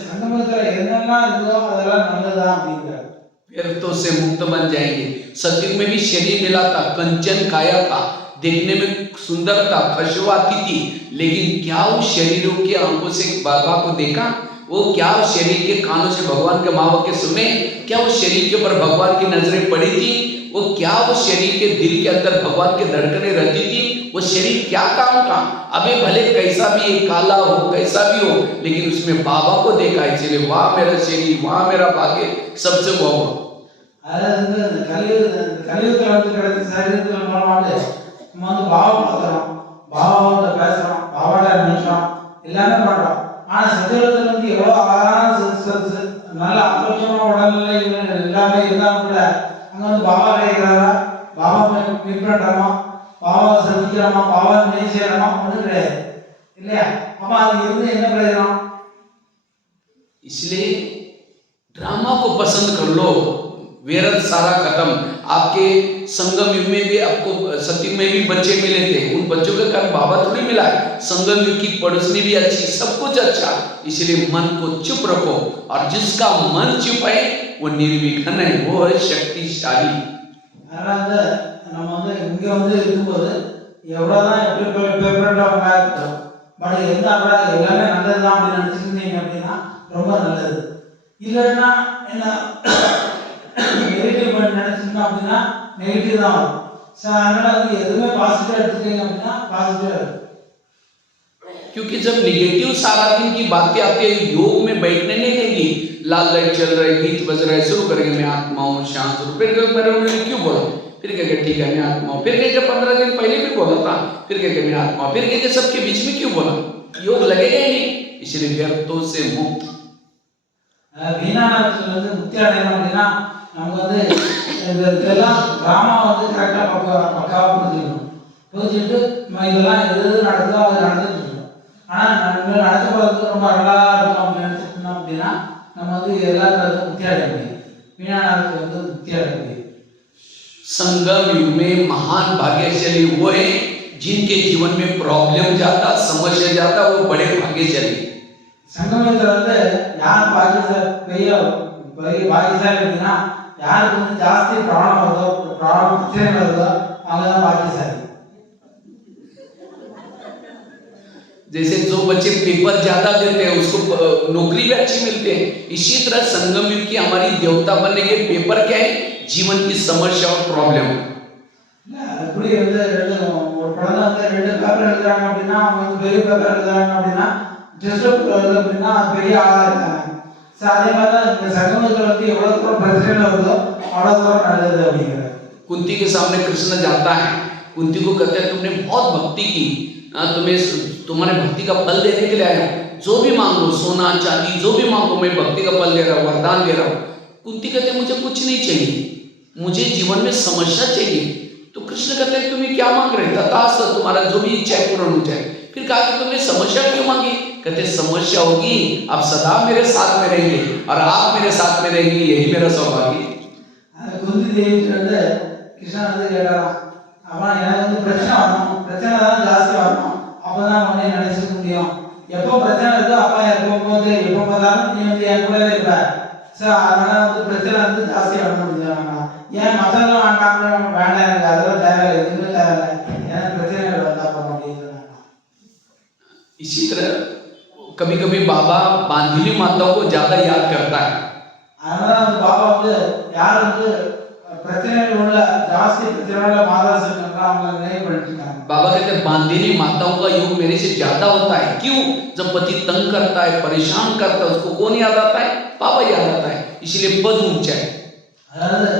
சங்கமத்தில் என்னெல்லாம் இருந்தோ அதெல்லாம் நல்லதுதான் அப்படிங்கிறார். व्यर्थों से मुक्त बन जाएंगे. सतयुग में भी शरीर मिला था, कंचन काया था, देखने में सुंदर था, खुशबू आती थी, लेकिन क्या उस शरीरों की आंखों से बाबा को देखा? वो क्या उस शरीर के कानों से भगवान के महावाक्य सुने? क्या उस शरीर के ऊपर भगवान की नजरें पड़ी थी? वो क्या उस शरीर के दिल के अंदर भगवान के धड़कने रहती थी? वो शरीर क्या काम का? अबे भले कैसा भी एक काला हो, कैसा भी हो, लेकिन उसमें बाबा को देखा, इसलिए वाह मेरा शरीर, वाह मेरा भाग्य, सबसे वो. அதாவது கலியுகத்தில் வந்து கிடைச்ச சரீரத்தில் மூலமாக நம்ம வந்து பாவா பார்க்குறோம், பாபாவோட பேசுகிறோம், பாபாவோட நினைக்கிறோம், எல்லாமே பண்ணுறோம். ஆனால் சத்தியத்தில் வந்து எவ்வளோ அழகான நல்ல ஆரோக்கியமான உடல்நிலை எல்லாமே இருந்தாலும் கூட அங்கே வந்து பாபா கிடைக்கிறாரா, பாபா மீட் பண்ணுறோமா, பாபா சந்திக்கிறோமா, பாபா நினைவு செய்யறோமா, ஒன்றும் கிடையாது இல்லையா? அப்போ அது இருந்து என்ன பிரயோஜனம்? इसलिए ड्रामा को पसंद कर लो, व्यर्थ सारा खत्म. आपके संगम युग में भी आपको सतयुग में भी बच्चे मिले थे, उन बच्चों के कारण बाबा थोड़ी मिला है. संगम युग की पड़ोसनी भी अच्छी, सब कुछ अच्छा. इसलिए मन को चुप रखो, और जिसका मन चुप है वो निर्विघ्न है, वो है शक्तिशाली. அதனால நம்ம வந்து இங்க வந்து இருக்கும்போது எவ்வளவுதான் எப்படி பேப்பர்லாம் இருக்கட்டும், பட் இருந்தா கூட எல்லாமே நல்லதுதான் அப்படின்னு நினைச்சிருந்தீங்க அப்படின்னா ரொம்ப நல்லது. இல்லைன்னா என்ன நெகட்டிவ் பண்ணி நினைச்சிருந்தோம் அப்படின்னா நெகட்டிவ் தான் வரும். ஸோ அதனால வந்து எதுவுமே பாசிட்டிவா எடுத்துட்டீங்க அப்படின்னா பாசிட்டிவா இருக்கும். क्योंकि जब निगेटिव सारा दिन की बातें आती है, योग में बैठने नहीं देगी. लाल लाइट चल रहा है, गीत बज रहा है, शुरू करेंगे मैं आत्मा हूँ, शांत हूँ, फिर मेरे उन्होंने क्यों बोला, फिर कहेंगे ठीक है मैं आत्मा हूँ, फिर कहेंगे 15 दिन पहले भी बोला था, फिर कहेंगे मैं आत्मा हूँ, फिर कहेंगे सबके बीच में क्यों बोला, योग लगेगा ही नहीं. इसलिए व्यर्थों से मुक्त. வீணானத்துல வந்து முக்தி அடையணும் அப்படின்னா நமக்கு வந்து இதெல்லாம் டிராமா வந்து கரெக்டாக பக்காவாக புரிஞ்சுக்கணும். புரிஞ்சுட்டு நம்ம இதெல்லாம் எது எது நடக்குதோ அது நடந்துட்டு இருக்கணும். ஆனால் நம்ம நடக்க போகிறது ரொம்ப நல்லா இருக்கும் அப்படின்னு நினச்சிட்டோம் அப்படின்னா நம்ம வந்து எல்லாத்துல வந்து முக்தி அடைய முடியும், வீணானத்துல வந்து முக்தி அடைய முடியும். संगम युग में महान भाग्यशाली वो है जिनके जीवन में प्रॉब्लम ज्यादा, समस्या ज्यादा, वो बड़े भाग्यशाली. சங்கமத்தில் வந்து யார் பெரிய பாக்கியசாலி அப்படின்னா யாருக்கு வந்து ஜாஸ்தி ப்ராப்ளம் வருதோ, பிரச்சனை வருதோ அவங்க தான் பாக்கியசாலி. जैसे जो बच्चे पेपर ज्यादा देते हैं उसको नौकरी भी अच्छी मिलती है, इसी तरह संगम युग की हमारी देवता बनने के पेपर क्या है? जीवन की समस्या और प्रॉब्लम. எப்படி வந்து ஒரு குழந்தை வந்து 2 பேப்பர் எழுதுறாங்க அப்படின்னா அவங்க வந்து பெரிய பேப்பர் எழுதுறாங்க அப்படின்னா டெஸ்ட் எழுது அப்படின்னா பெரிய ஆளா இருக்காங்க. ஸோ அதே மாதிரி தான் இந்த சங்கமத்தில் வந்து எவ்வளோ தூரம் பிரச்சனை வருதோ அவ்வளோ தூரம் நல்லது அப்படிங்கிறது. कुंती के सामने कृष्ण जाता है, कुंती को कहते हैं तुमने बहुत भक्ति की, तुम्हारे भक्ति का फल देने के लिए आया हूं, जो भी मांगो, सोना चांदी जो भी मांगो, मैं भक्ति का फल दे रहा हूं, वरदान दे रहा हूं. कुंती कहते हैं मुझे कुछ नहीं चाहिए, मुझे जीवन में समस्या चाहिए. तो कृष्ण कहते हैं तुम्हें क्या मांग रहे? तथास्तु, तुम्हारा जो भी इच्छा है पूर्ण हो जाए. फिर कहा कि तुमने समस्या क्यों मांगी? कहते समस्या होगी, आप सदा मेरे साथ में रहेंगे और आप मेरे साथ में रहेंगे, यही मेरा सौभाग्य. குந்தி தேவி வந்து கிருஷ்ணா வந்து கேட்டாராம், அவன் எனக்கு வந்து பிரச்சனை வரணும், பிரச்சனை தான் ஜாஸ்தி வரணும், அப்போதான் உடனே நினைச்சுக்க முடியும். எப்போ பிரச்சனை இருக்கோ அப்பா எப்போது எப்போ பார்த்தாலும் நீ வந்து என் கூடவே இருப்ப. ஸோ அதனால வந்து பிரச்சனை வந்து ஜாஸ்தி வரணும் அப்படின்னு. ஏன் மற்றதெல்லாம் வேண்டாம் வேண்டாம், எனக்கு அதெல்லாம் தேவையில்லை, எதுவுமே தேவையில்லை, எனக்கு பிரச்சனைகள் வந்தா போகணும் அப்படின்னு சொன்னாங்க. इसी तरह कभी कभी बाबा बांधिनी माताओं को ज्यादा याद करता है. அதனால வந்து பாபா வந்து யார் வந்து பிரச்சனைகள் உள்ள ஜாஸ்தி பிரச்சனைகள் உள்ள மாதா சொல்றாங்க அவங்க நினைவு பண்ணிட்டு இருக்காங்க. बाबा कहते हैं बांधिनी माताओं का योग मेरे से ज्यादा होता है. क्यों? जब पति तंग करता है, परेशान करता है, उसको कौन याद आता है? बाबा याद आता है. इसलिए पद ऊंचा है. அதாவது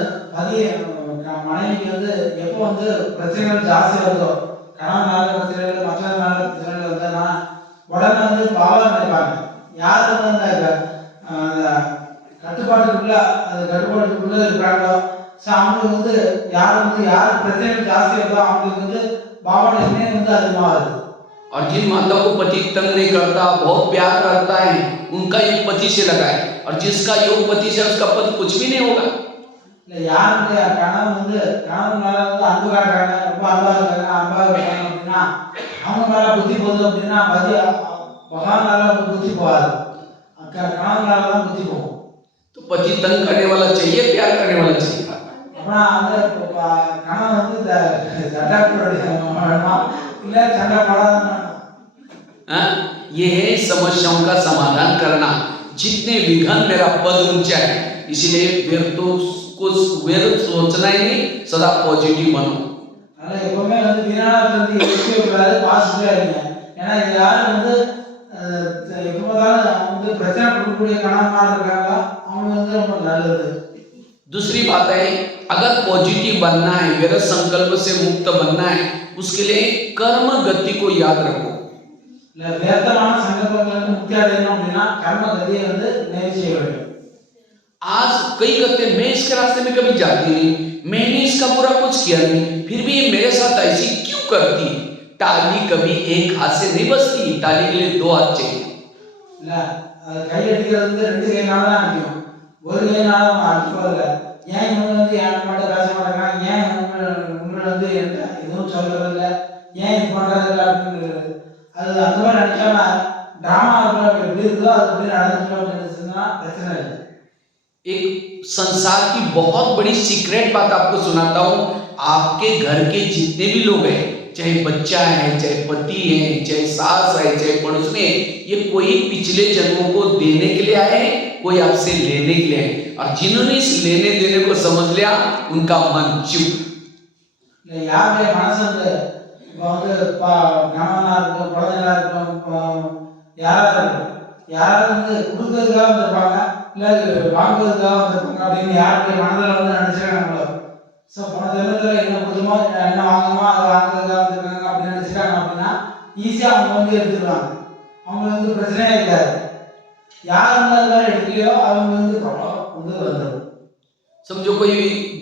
மனைவிக்கு வந்து எப்போ வந்து பிரச்சனைகள் ஜாஸ்தி வருதோ, கணவனால பிரச்சனைகள் மற்றவனால பிரச்சனைகள் வந்ததுன்னா உடனே வந்து பாவம் நினைப்பாங்க. யார் வந்து அந்த அந்த கட்டுப்பாட்டுக்குள்ள அந்த கட்டுப்பாட்டுக்குள்ள இருக்கிறாங்களோ, ஸோ அவங்களுக்கு வந்து யார் பிரச்சனைகள் ஜாஸ்தி வருதோ அவங்களுக்கு வந்து பாபாவோட எண்ணெய் வந்து அதிகமாக வருது. और जिन माताओं को पति तंग नहीं करता, बहुत प्यार करता है, उनका योग पति से लगा है, और जिसका योग पति से उसका पति कुछ भी नहीं होगा। இல்லை யாருடைய கணவன் வந்து கணவன் மேல வந்து அன்பு காட்டுறாங்க, ரொம்ப அன்பா இருக்காங்க அப்படின்னா அவங்க மேல புத்தி போகுது அப்படின்னா பகவான் மேல புத்தி போகாது, கணவன் மேல தான் புத்தி போகும். तो पति तंग करने वाला चाहिए, प्यार करने वाला चाहिए? அப்படின்னா அந்த கணவன் வந்து இந்த சட்டா இல்லை சண்டை போடாத. ये है समस्याओं का समाधान करना। जितने विघ्न मेरा पद ऊंचा है, इसलिए व्यर्थों को व्यर्थ सोचना ही नहीं, सदा पॉजिटिव बनो। அதனால எப்பவுமே வந்து வீணான வந்து யோசிக்கவே கூடாது, பாசிட்டிவா இருங்க. ஏன்னா யாரும் வந்து எப்போதான் வந்து பிரச்சனை கொடுக்கக்கூடிய கணவன்மார் இருக்காங்களோ அவங்க வந்து ரொம்ப நல்லது. दूसरी बात है, अगर पॉजिटिव बनना है, व्यर्थ संकल्प से मुक्त बनना है, उसके लिए कर्म गति को याद रखो। व्यर्थமான சங்கல்பங்களுக்கு முக்தி அடையணும் அப்படின்னா கர்ம கதியை வந்து நினைவு செய்ய வேண்டும். आज कई कहते हैं मैं इसके रास्ते में कभी जाती नहीं, मैंने इसका बुरा कुछ किया नहीं, फिर भी ये मेरे साथ ऐसी क्यों करती है? टाली कभी एक हाथ से नहीं बसती, टाली के लिए दो हाथ चाहिए। இல்ல கை அடிக்கிறது வந்து ரெண்டு கைனால தான் அடிக்கும், ஒரு கைனால அடிக்க போறதில்ல. ஏன் இவங்க வந்து என் மட்டும் பேச மாட்டேங்கிறாங்க, ஏன் உங்களை வந்து எதுவும் சொல்றது இல்லை, ஏன் இது பண்றது இல்லை அப்படின்னு அது அந்த மாதிரி நினைக்காம டிராமா எப்படி இருக்குதோ அது எப்படி நடந்துச்சோம் அப்படின்னு சொன்னா பிரச்சனை இல்லை. एक संसार की बहुत बड़ी सीक्रेट बात आपको सुनाता हूँ। आपके घर के जितने भी लोग हैं, चाहे बच्चा है, चाहे पति है, चाहे सास है, चाहे पड़ोसी है, ये कोई पिछले जन्मों को देने के लिए आए हैं, कोई आपसे लेने के लिए आए। और जिन्होंने इस लेने देने को समझ लिया, उनका मन चुप। யாருடைய மனசு வந்து இப்போ வந்து கணவனா இருக்கட்டும், குழந்தைகளா இருக்கட்டும், யாராவது வந்து கொடுக்கறதுக்காக வந்திருப்பாங்க, இல்லை வாங்குவதுக்காக வந்திருப்பாங்க அப்படின்னு யாருடைய மனதில் வந்து நினைச்சிருக்காங்களோ, ஸோ போன ஜென்மத்தில் என்ன புதுமோ என்ன வாங்கணுமோ அதை வாங்குறதுக்காக வந்திருக்காங்க அப்படின்னு நினைச்சிட்டாங்க அப்படின்னா ஈஸியாக அவங்க வந்து எடுத்துருவாங்க. அவங்களுக்கு வந்து பிரச்சனையே இருக்காது. யார் வந்து அது மாதிரி எடுக்கலையோ அவங்க வந்து வந்து வந்துடும். समझो कोई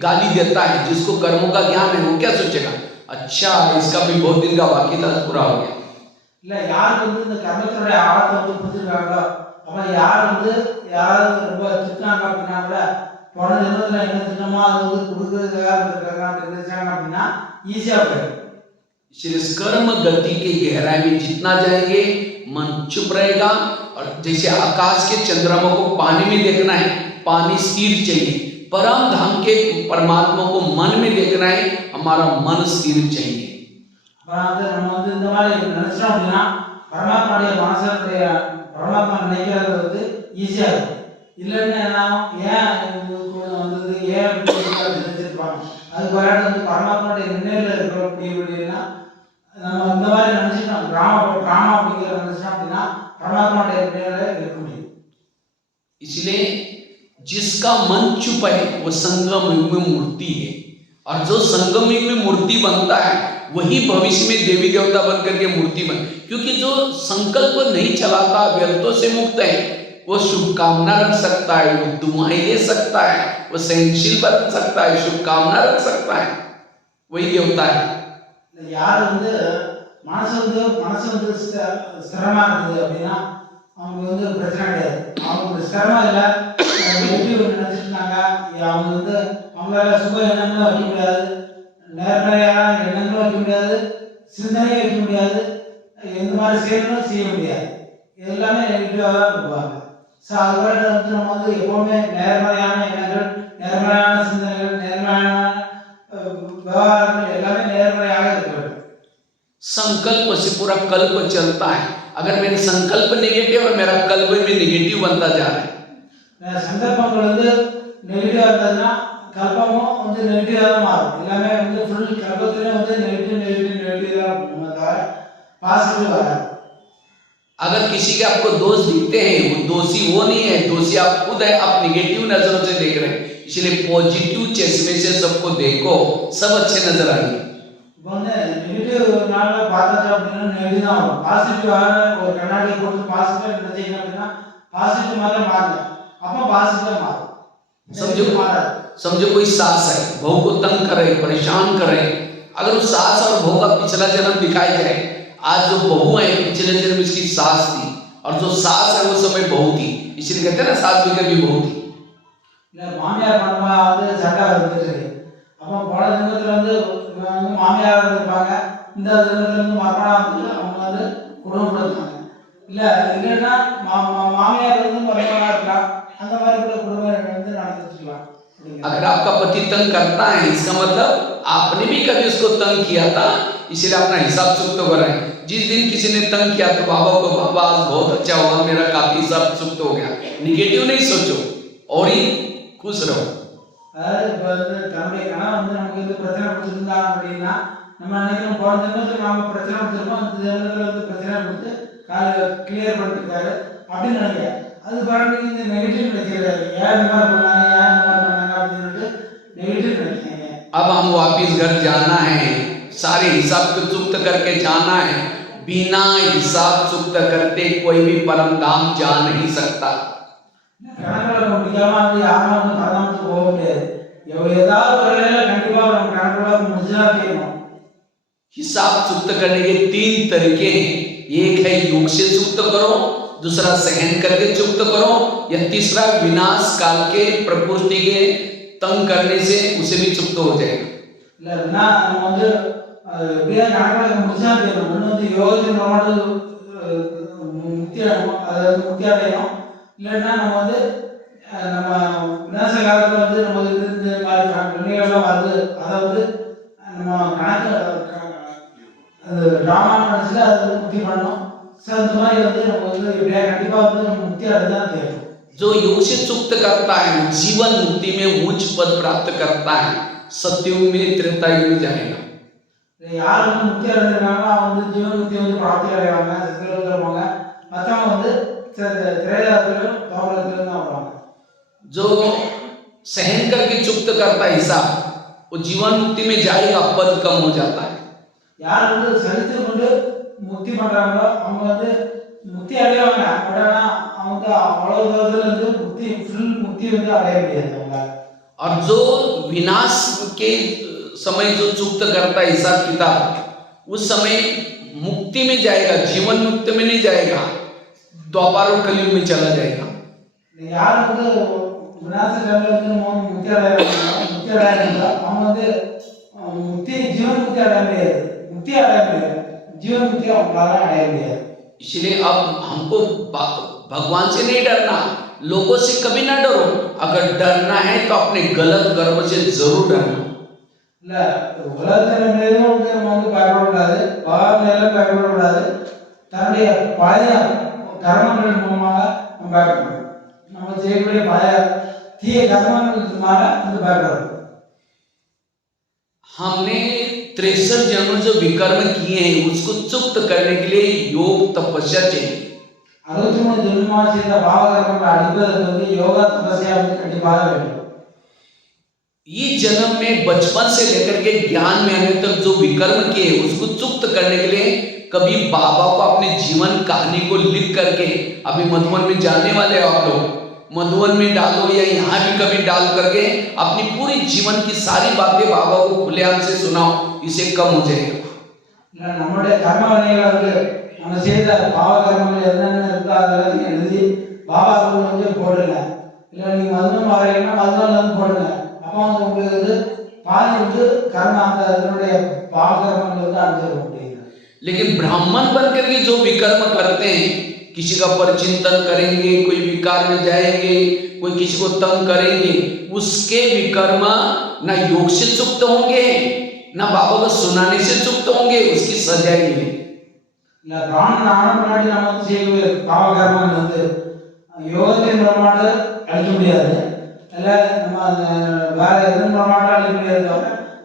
गाली देता है, जिसको कर्मों का ज्ञान है, वो क्या सोचेगा? अच्छा, इसका भी बहुत दिन का बाकी था, पूरा हो गया। இல்ல யாருக்கு வந்து இந்த கர்மத்தினுடைய ஆழத்தை வந்து புரிஞ்சிருக்காங்களோ, அப்ப யார் வந்து யாராவது ரொம்ப திட்டினாங்க அப்படின்னா கூட போன ஜென்மத்தில் என்ன திட்டமோ அது வந்து கொடுக்கறதுக்காக இருக்காங்க அப்படின்னு நினைச்சாங்க அப்படின்னா ஈஸியா போயிடும். इसलिए कर्म गति की गहराई में जितना जाएंगे मन चुप रहेगा। और जैसे आकाश के चंद्रमा को पानी में देखना है, पानी स्थिर चाहिए। परम धाम के परमात्मा को मन में देखना है, हमारा मन स्थिर चाहिए। நம்ம வந்து இந்த மாதிரி நினைச்சோம் அப்படின்னா பரமாத்மாவுடைய மனசுடைய பரமாத்மா நினைக்கிறது வந்து ஈஸியா இருக்கும். இல்லைன்னா என்ன ஏன் வந்தது ஏன் நினைச்சிருப்பாங்க. அது வராது வந்து பரமாத்மாவுடைய நினைவுல இருக்கக்கூடியனா நம்ம இந்த மாதிரி நினைச்சிட்டோம், டிராமா அப்படிங்கிற நினைச்சோம் அப்படின்னா பரமாத்மாவுடைய நினைவுல இருக்க முடியும். इसलिए जिसका मन चुप है वो संगम युग में मूर्ति है, और जो संगम युग में मूर्ति बनता है वही भविष्य में देवी देवता बन करके मूर्ति बन। क्योंकि जो संकल्प नहीं चलाता, व्यर्थों से मुक्त है, वो शुभकामना रख सकता है, वो दुआएं दे सकता है, वो सहनशील बन सकता है, शुभकामना रख सकता है, वही देवता है। யார் வந்து மனசு வந்து ஸ்திரமா இருக்குது அப்படின்னா அவங்க வந்து பிரச்சனை கிடையாது. அவங்க ஸ்திரமா இல்லை, நெகட்டிவ் நினைச்சிட்டு இருந்தாங்க, அவங்க வந்து அவங்களால சுப எண்ணங்களும் வைக்க முடியாது, நேர்மையான எண்ணங்களும் வைக்க முடியாது, சிந்தனையும் வைக்க முடியாது, எந்த மாதிரி செயலும் செய்ய முடியாது. எல்லாமே நெகட்டிவாக தான் இருப்பாங்க. ஸோ அதுக்காக வந்து நம்ம வந்து எப்போவுமே நேர்மையான எண்ணங்கள், நேர்மையான சிந்தனைகள், நேர்மையான व्यवहार எல்லாமே நேர்மையாக இருக்க வேண்டும். संकल्प से पूरा कल्प चलता है। अगर मेरे संकल्प नेगेटिव और मेरा कल्प भी नेगेटिव बनता जा रहा है, சங்கல்பங்கள் வந்து நெகட்டிவா இருந்ததுன்னா கல்பமும் வந்து நெகட்டிவா தான் மாறும். எல்லாமே வந்து ஃபுல் கல்பத்திலே வந்து நெகட்டிவ் தான் பாசிட்டிவ் வராது. अगर किसी के आपको दोष दिखते हैं, वो दोषी वो नहीं है, दोषी आप खुद है, आप नेगेटिव नजरों से देख रहे हैं, इसलिए पॉजिटिव चश्मे से सबको देखो, सब अच्छे नजर आएंगे। இப்போ வந்து நெகட்டிவ் நாள்ல பார்த்தாச்சு அப்படின்னா நெகட்டிவ் தான் வரும். பாசிட்டிவான ஒரு கண்ணாடியை போட்டு பாசிட்டிவா நினைச்சீங்க அப்படின்னா பாசிட்டிவ் மாதிரி மாறுங்க. அப்போ பாசிட்டிவா மாறும். समझो மாறாது. समझो कोई सास है, बहू को तंग करे, परेशान करे, अगर उस सास और बहू का पिछला जन्म दिखाई जाए, आज जो बहू है पिछले जन्म इसकी सास थी और जो सास है वो समय बहू थी, इसलिए कहते हैं ना सास भी कभी बहू थी। இல்ல மாமியார் மருமக வந்து சண்டை வந்துட்டு இருக்கு. அப்போ போன ஜென்மத்துல வந்து மாமியார் இருப்பாங்க, இந்த ஜென்மத்துல வந்து மருமகா வந்து அவங்க வந்து குடும்பப்படுத்துவாங்க. இல்லைன்னா மாமியார் வந்து மருமகா இருக்கலாம், அந்த மாதிரி கூட குடும்பம் வந்து நடந்துக்கலாம். अगर आपका पति तंग करता है इसका मतलब आपने भी कभी उसको तंग किया था, इसलिए अपना हिसाब चुकता हो रहा है। जिस दिन किसी ने तंग किया तो बाबा को बाबा आज बहुत अच्छा हुआ, मेरा काफी हिसाब चुकता हो गया, निगेटिव नहीं सोचो और ही खुश रहो। அதாவது இப்போ வந்து தன்னுடைய கணவன் வந்து நமக்கு வந்து பிரச்சனை கொடுத்துருந்தா அப்படின்னா நம்ம நினைக்கிறோம் போன ஜென்மத்தில் நாம பிரச்சனை கொடுத்துருக்கோம், இந்த ஜென்மத்தில் வந்து பிரச்சனை கொடுத்து கிளியர் பண்ணிருக்காரு அப்படின்னு நினைக்கிறேன். அது பாருங்க இந்த நெகட்டிவ் நினைக்கிறாரு, ஏன் இந்த மாதிரி பண்ணாங்க, ஏன் இந்த மாதிரி பண்ணாங்க அப்படின்னு சொல்லிட்டு நெகட்டிவ் நினைக்கிறீங்க. अब हम वापिस घर जाना है, सारे हिसाब को चुक्त करके जाना है। बिना हिसाब चुक्त करते कोई भी परम धाम जा नहीं सकता। கணக்குல முடிக்காம வந்து யாரும் வந்து பரதாமத்துக்கு போக முடியாது. ஏதாவது ஒரு வேலையில கண்டிப்பா நம்ம கணக்குல முடிச்சுதான் தீரணும். हिसाब चुक्त करने के 3 तरीके हैं, एक है योग से चुक्त करो, दूसरा सहन करके चुक्त करो, या तीसरा विनाश काल के प्रकृति के तंग करने से उसे भी चुक्त हो जाएगा। இல்லைன்னா நம்ம வந்து எப்படியா கணக்குல முடிச்சுதான் தீரணும். ஒன்று வந்து யோகத்தின் மூலமாக முக்தி அதாவது முக்தி அடையணும். இல்லைன்னா நம்ம வந்து நம்ம விநாச காலத்தில் வந்து நம்ம இந்த மாதிரி நிலைகள்லாம் வருது, அதை வந்து நம்ம கணக்கு அந்த ட்ராமான்னு நினச்சிட்டு அதை வந்து முக்தி பண்ணணும். ஸோ அந்த மாதிரி வந்து நம்ம வந்து எப்படியா கண்டிப்பாக வந்து நம்ம முக்தி அடைதான் தேவைப்படும். जो योग से चुक्त करता है जीवन मुक्ति में उच्च पद प्राप्त करता है, सतयुग में त्रेता युग में जाएगा। யார் வந்து முக்தி அடைஞ்சிருக்காங்களோ அவங்க வந்து ஜீவன் முக்தி வந்து பிராப்தி அடைவாங்க, சத்தியலோகத்தில் இருப்பாங்க. மற்றவங்க வந்து திரேதாத்திலும் தோபலத்திலும் தான் வருவாங்க. जो सहन करके चुक्त करता है हिसाब, वो जीवन मुक्ति में जाएगा, पद कम हो जाता है। யார் வந்து சலித்து கொண்டு முக்தி பண்றாங்களோ அவங்க வந்து முக்தி அடைவாங்க. பட் ஆனால் அவங்க அவ்வளவு தூரத்துல வந்து முக்தி ஃபுல் முக்தி வந்து अடைய முடியாது அவங்களால. और जो विनाश के समय जो चुक्त करता है हिसाब किताब, उस समय मुक्ति में जाएगा, जीवन मुक्ति में नहीं जाएगा, द्वापर और कलयुग में चला जाएगा। யார் வந்து விநாச காலத்துல வந்து முக்தி அடையாங்க அவங்க வந்து முக்தி ஜீவன் முக்தி அடைய முடியாது, முக்தி அடைய முடியாது, जीवन मुक्ति அவங்களால அடைய முடியாது. इसलिए अब हमको भगवान से नहीं डरना, लोगों से कभी ना डरो। अगर डरना है तो अपने गलत कर्म से जरूर डरना। இல்ல உலகத்துல மேலும் வந்து நம்ம வந்து பயப்படக்கூடாது, பாவம் பயப்படக்கூடாது, தன்னுடைய பழைய கர்மங்கள் மூலமாக நம்ம பயப்படணும். நம்ம செய்யக்கூடிய பழைய தீய கர்மங்களால வந்து பயப்படணும். हमने 63 जन्म जो विकर्म किए हैं उसको चुक्त करने के लिए योग तपस्या चाहिए। 63 जन्मமா செய்த பாவ கர்மங்களை அழிப்பதற்கு வந்து யோகா தபஸ்யா வந்து கண்டிப்பாக வேண்டும். ये जन्म में बचपन से लेकर के ज्ञान में आने तक जो विकर्म किए उसको चुक्त करने के लिए कभी बाबा को अपने जीवन कहानी को लिख करके, अभी मधुबन में जाने वाले हो आप लोग, मधुबन में डालो या यहाँ भी कभी डाल करके अपनी पूरी जीवन की सारी बातें बाबा को खुलेआम से सुनाओ, इसे कम हो जाएगा। நம்முடைய கர்ம வினைகள் வந்து நம்ம செய்த பாவ கர்மங்கள் என்னென்ன இருக்கோ அதெல்லாம் எழுதி பாபாவுக்கு வந்து போடுங்க. இல்லை நீங்க மதுரம் ஆகிறீங்கன்னா மதுரம் வந்து போடுங்க. அப்போ வந்து உங்களுக்கு வந்து பாதி வந்து கர்ம அந்த இதனுடைய பாவ கர்மங்கள் வந்து அனுப்பிச்சிட முடியுங்க. लेकिन ब्राह्मण बनकर के जो विकर्म करते हैं, किसी का परचिंतन करेंगे, कोई विकार में जाएंगे, कोई किसी को तंग करेंगे, उसके विकर्म ना योग से चुक्त होंगे ना बाबा को सुनाने से चुक्त होंगे, उसकी सजा मिलेगी। இல்ல பிராமணன் ஆன முன்னாடி நம்ம வந்து செய்யக்கூடிய பாவ கர்மங்கள் வந்து யோகத்தின் மூலமாக அழிக்க முடியாது, இல்லை நம்ம வேற எதுவும் மூலமாக அழிக்க முடியாது.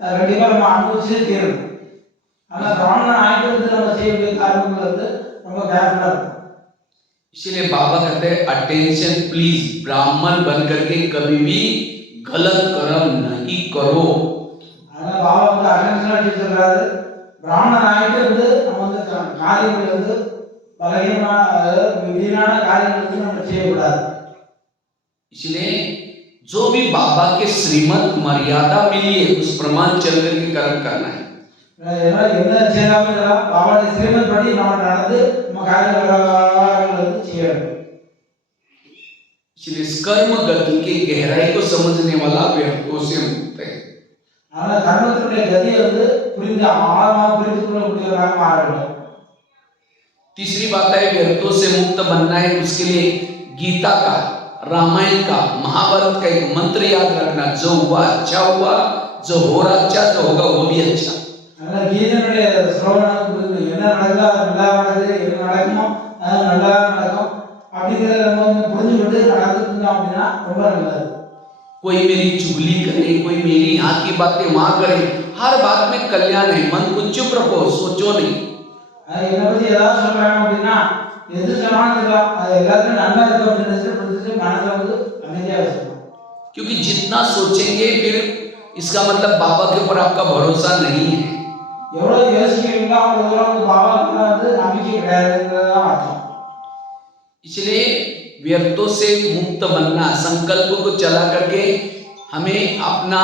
தவிர கண்டிப்பா நம்ம அனுபவிச்சு தீரணும். ஆனா பிராமணன் ஆயிட்டு வந்து நம்ம செய்யக்கூடிய கர்மங்கள் வந்து ரொம்ப கேர்ஃபுல்லா இருக்கும். इसलिए बाबा कहते हैं अटेंशन प्लीज, ब्राह्मण बन करके कभी भी गलत कर्म नहीं करो। ஆனா பாபா வந்து அட்டென்ஷனா அடிச்சு சொல்றாரு, பிராமணன் ஆயிட்டு வந்து நம்ம வந்து காரியங்கள் வந்து பலகீனமான அதாவது வீணான காரியங்கள் வந்து நம்ம செய்யக்கூடாது. इसलिए जो भी बाबा के श्रीमत मर्यादा मिली है उस प्रमाण चल करके कर्म करना है। என்ன செய்யலாமோ பாபாவுடைய ஸ்ரீமத் படி நம்ம நடந்து நம்ம காரியங்கள் வந்து செய்யணும். इसलिए इस कर्म गति की गहराई को समझने वाला व्यक्तियों से मुक्त है। ஆனா கர்மத்தினுடைய கதியை வந்து புரிந்து ஆழமாக புரிந்து கொள்ளக்கூடியவராக மாற வேண்டும். तीसरी बात है व्यक्तियों से मुक्त बनना है, उसके लिए गीता का, रामायण का, महाभारत का एक मंत्र याद रखना, जो हुआ अच्छा हुआ, जो हो रहा अच्छा, जो होगा वो भी अच्छा। அதனால கீதையினுடைய ஸ்லோகனுக்கு என்ன நடக்குதோ அது நல்லா நடக்குது, என்ன நடக்குமோ அது நல்லா நடக்கும் அப்படிங்கிறத நம்ம வந்து புரிஞ்சுக்கிட்டு நடந்துருந்தோம் அப்படின்னா ரொம்ப நல்லது. कोई मेरी चुगली करे, कोई मेरी यहाँ की बातें वहां करे, हर बात में कल्याण है। मन को चुप रखो, सोचो नहीं। என்னை பத்தி ஏதாவது சொல்றாங்க அப்படின்னா எது சொன்னாலும் அது எல்லாத்துக்கும் நல்லா இருக்கும் அப்படின்னு புரிஞ்சுட்டு மனதை வந்து அமைதியா வச்சுக்கணும். क्योंकि जितना सोचेंगे फिर इसका मतलब बाबा के ऊपर आपका भरोसा नहीं है। எவ்வளவு யோசிக்கிறீங்களோ அவ்வளவு தூரம் வந்து பாபா வந்து நம்பிக்கை கிடையாதுங்கிறதான் அர்த்தம். इसलिए व्यर्थों से मुक्त बनना, संकल्प को चला करके हमें अपना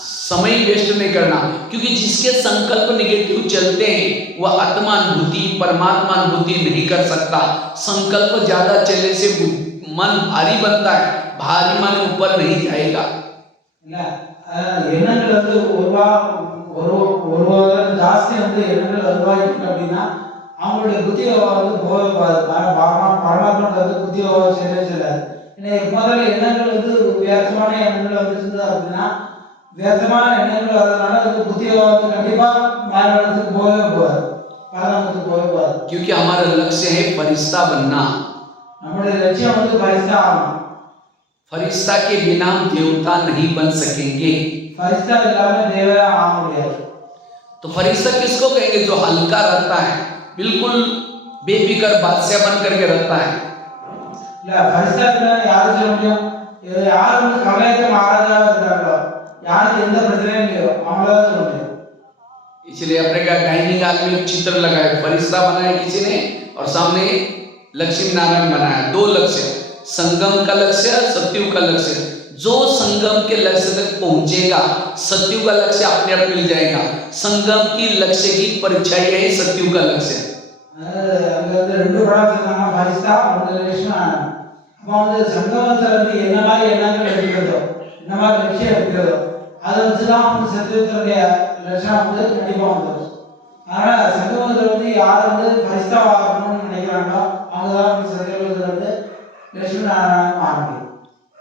समय वेस्ट नहीं करना, क्योंकि जिसके संकल्प निगेटिव चलते हैं वह आत्मानुभूति परमात्मा अनुभूति नहीं कर सकता। संकल्प ज्यादा चलने से मन भारी बनता है, भारी मन ऊपर नहीं जाएगा। எண்ணங்கள் வந்து ஒரு ஜாஸ்தி வந்து எண்ணங்கள் உருவாயிட்டு அப்படின்னா அவங்களுடைய புத்தியை வந்து பரமாத்மா வந்து புத்தியை செல்லாது. முதல்ல எண்ணங்கள் வந்து வியர்த்தமான எண்ணங்கள் வந்துருந்தது அப்படின்னா வியர்த்தமான எண்ணங்கள் வர்றதுனால வந்து புத்தியை வந்து கண்டிப்பா மேலத்துக்கு போகவே போகாது, பரமாத்மாவுக்கு போகவே போகாது. क्योंकि हमारा लक्ष्य है फरिश्ता बनना। நம்முடைய லட்சியம் வந்து फरिश्ता ஆகணும். फरिश्ता के बिना हम देवता नहीं बन सकेंगे। फरिश्ता इलावा देवता आ முடியாது. तो फरिश्ता किसको कहेंगे? जो हल्का रहता है, बिल्कुल बेफिक्र बादशाह बन करके रहता है। இல்ல फरिश्ता யாரு சொல்ல முடியும்? யார் வந்து கவலையற்ற மகாராஜாவா இருக்காங்களோ, யாருக்கு எந்த பிரச்சனையும் இல்லையோ அவங்கள சொல்ல முடியும். इसलिए अपने का डाइनिंग हॉल में चित्र लगाया, फरिश्ता बनाया किसी ने और सामने लक्ष्मी नारायण बनाया। दो लक्ष्य, संगम का लक्ष्य, सत्युग का लक्ष्य। जो संगम के लक्ष्य तक पहुंचेगा सत्युग का लक्ष्य अपने आप मिल जाएगा। संगम की लक्ष्य की परीक्षा यही सत्युग का लक्ष्य है। அங்க வந்து ரெண்டு படம் சொன்னாங்க, ஃபரிஸ்தா ஒரு லட்சணம். அப்போ வந்து சங்கமத்துல வந்து என்ன மாதிரி எண்ணங்கள் இருக்கிறதோ என்ன மாதிரி லட்சியம் இருக்கிறதோ அதை வச்சுதான் வந்து சத்தியத்தினுடைய லட்சணம் வந்து கண்டிப்பா வந்துடும். அதனால சங்கமத்துல வந்து யார் வந்து ஃபரிஸ்தா ஆகணும்னு நினைக்கிறாங்களோ அவங்கதான் வந்து சத்தியத்துல வந்து லட்சணம் ஆரம்பிக்கும்.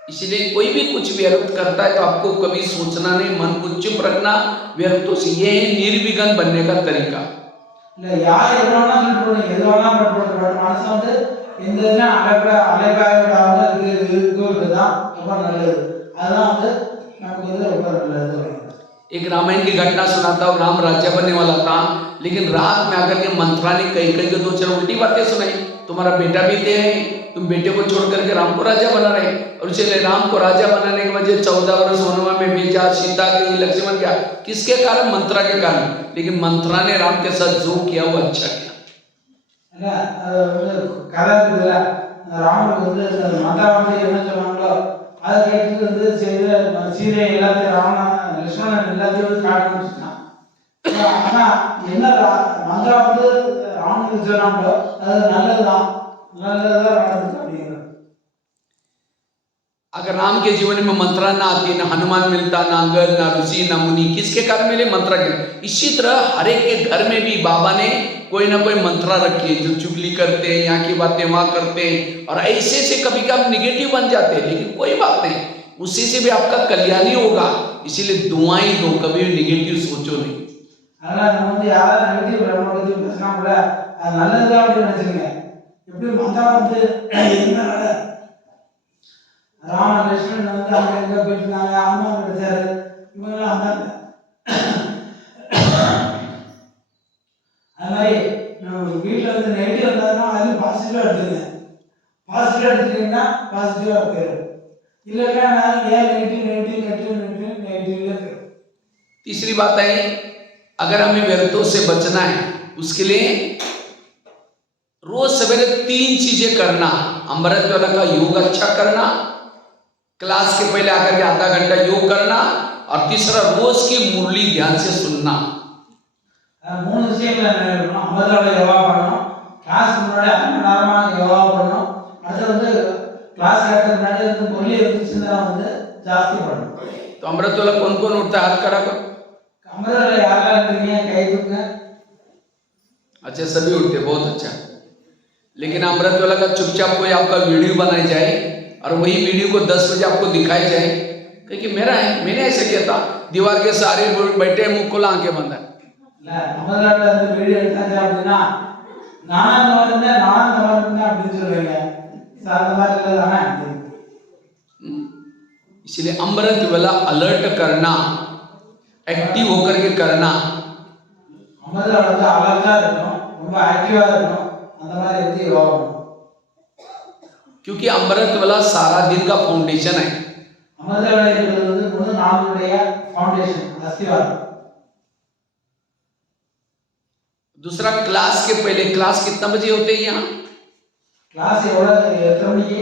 इसलिए कोई भी कुछ व्यर्थ करता है तो आपको कभी सोचना नहीं, मन को चुप रखना। व्यर्थों से ये है निर्विघ्न बनने का तरीका। இல்ல யார் என்ன வேணா சொல்லிட்டு எது வேணா பட் மனசு வந்து எந்த இதெல்லாம் அலைபாய விடாம இருக்குதான் ரொம்ப நல்லது. அதுதான் வந்து நமக்கு வந்து ரொம்ப நல்லது. एक रामायण की घटना सुनाता हूँ। राम राजा बनने वाला था, लेकिन रात में आकर के मंत्रा ने कई कई दो चार उल्टी बातें सुनाई। तुम्हारा बेटा भी थे, तुम बेटे को छोड़ करके राम को राजा बना रहे। और इसलिए राम को राजा बनाने के वजह 14 वर्ष वनवा में भेजा, सीता गई, लक्ष्मण गया। किसके कारण? मंत्रा के कारण। लेकिन मंत्रा ने राम के साथ जो किया वो अच्छा किया। கதை இருக்குதுல்ல, ராமனுக்கு வந்து மந்திரா வந்து என்ன சொன்னாங்களோ அதை கேட்டு வந்து செய்த சீதை எல்லாத்தையும் ராவணன் லட்சுமணன் எல்லாத்தையும் வந்து காட்ட முடிச்சுட்டான். ஆனா என்ன மந்திரா வந்து ராவனுக்கு சொன்னாங்களோ அது நல்லதுதான் நடந்தது அப்படிங்கிறது. अगर राम के जीवन में मंत्रा ना आती, ना हनुमान मिलता, ना अंगद, ना ऋषि, ना मुनि, किसके कारण मिले? मंत्रा के। इसी तरह हर एक के घर में भी बाबा ने कोई ना कोई मंत्रा रखी है। जो चुगली करते हैं, यहाँ की बातें वहां करते हैं और ऐसे से कभी कभी निगेटिव बन जाते हैं, लेकिन कोई बात नहीं, उसी से भी आपका कल्याण ही होगा। इसीलिए दुआएं दो, कभी भी निगेटिव सोचो नहीं। அதனால நம்ம வந்து யாராவது நெகட்டிவ் பிரம்மத்தை பேசினா கூட அது நல்லதுதான் அப்படின்னு நினைச்சுங்க. எப்படி மந்திரா வந்து இருந்தாங்க, ராம லட்சுமணன் வந்து அங்க எங்க போயிட்டு இருந்தாங்க, அம்மா கிடைச்சாரு, இவங்கெல்லாம் வந்தாங்க. அது மாதிரி நம்ம வீட்டில் வந்து நெகட்டிவ் வந்தாலும் அதுவும் பாசிட்டிவாக எடுத்துக்கங்க. பாசிட்டிவாக எடுத்துக்கிட்டீங்கன்னா பாசிட்டிவாக போயிடும். இல்லைன்னா நான் ஏன் நெகட்டிவ் तीसरी बात है, अगर हमें व्यर्थों से बचना है उसके लिए रोज सवेरे 3 चीजें करना। अमृत वेला का योग अच्छा करना, क्लास के पहले आकर के आधा घंटा योग करना, और तीसरा रोज की मुरली ध्यान से सुनना। 3 விஷயங்களை நினைக்கணும். முதல்ல யோகா பண்ணணும், கிளாஸ்க்கு முன்னாடி 1/2 மணி நேரமா யோகா பண்ணணும், அடுத்து வந்து கிளாஸ் கேட்கறதுக்கு முன்னாடி வந்து முரளி இருந்துச்சுன்னா வந்து ஜாஸ்தி பண்ணணும். तो अमृत वेला कौन कौन उठता है? हाथ खड़ा करो। अमृत वेला யாரெல்லாம் இருக்கீங்க கை தூக்குங்க. अच्छा, सभी उठते, बहुत अच्छा। लेकिन अमृत वेला का चुपचाप कोई आपका वीडियो बनाई जाए और वही वीडियो को 10 बजे आपको दिखाई जाए, क्योंकि मेरा है, मैंने ऐसे किया था, दीवार के सारे बैठे मुंह खोला आंखें बंद है। अमृत वेला அந்த வீடியோ எடுத்தாங்க அப்படின்னா நானா இந்த அப்படின்னு சொல்லுவீங்க. அந்த மாதிரி இல்லதானே? इसलिए अमृत वेला अलर्ट करना, एक्टिव होकर के करना। अमृत वेला வந்து அலர்ட்டா இருக்கணும், ரொம்ப ஆக்டிவா இருக்கணும், அந்த மாதிரி இருந்து யோகா பண்ணணும். क्योंकि अमृत वेला सारा दिन का फाउंडेशन है। अमृत वेला என்பது வந்து முழு நாளுடைய फाउंडेशन, அஸ்திவாரம். दूसरा, क्लास के पहले, क्लास कितना बजे होते हैं यहाँ? क्लास எத்தனை மணிக்கு?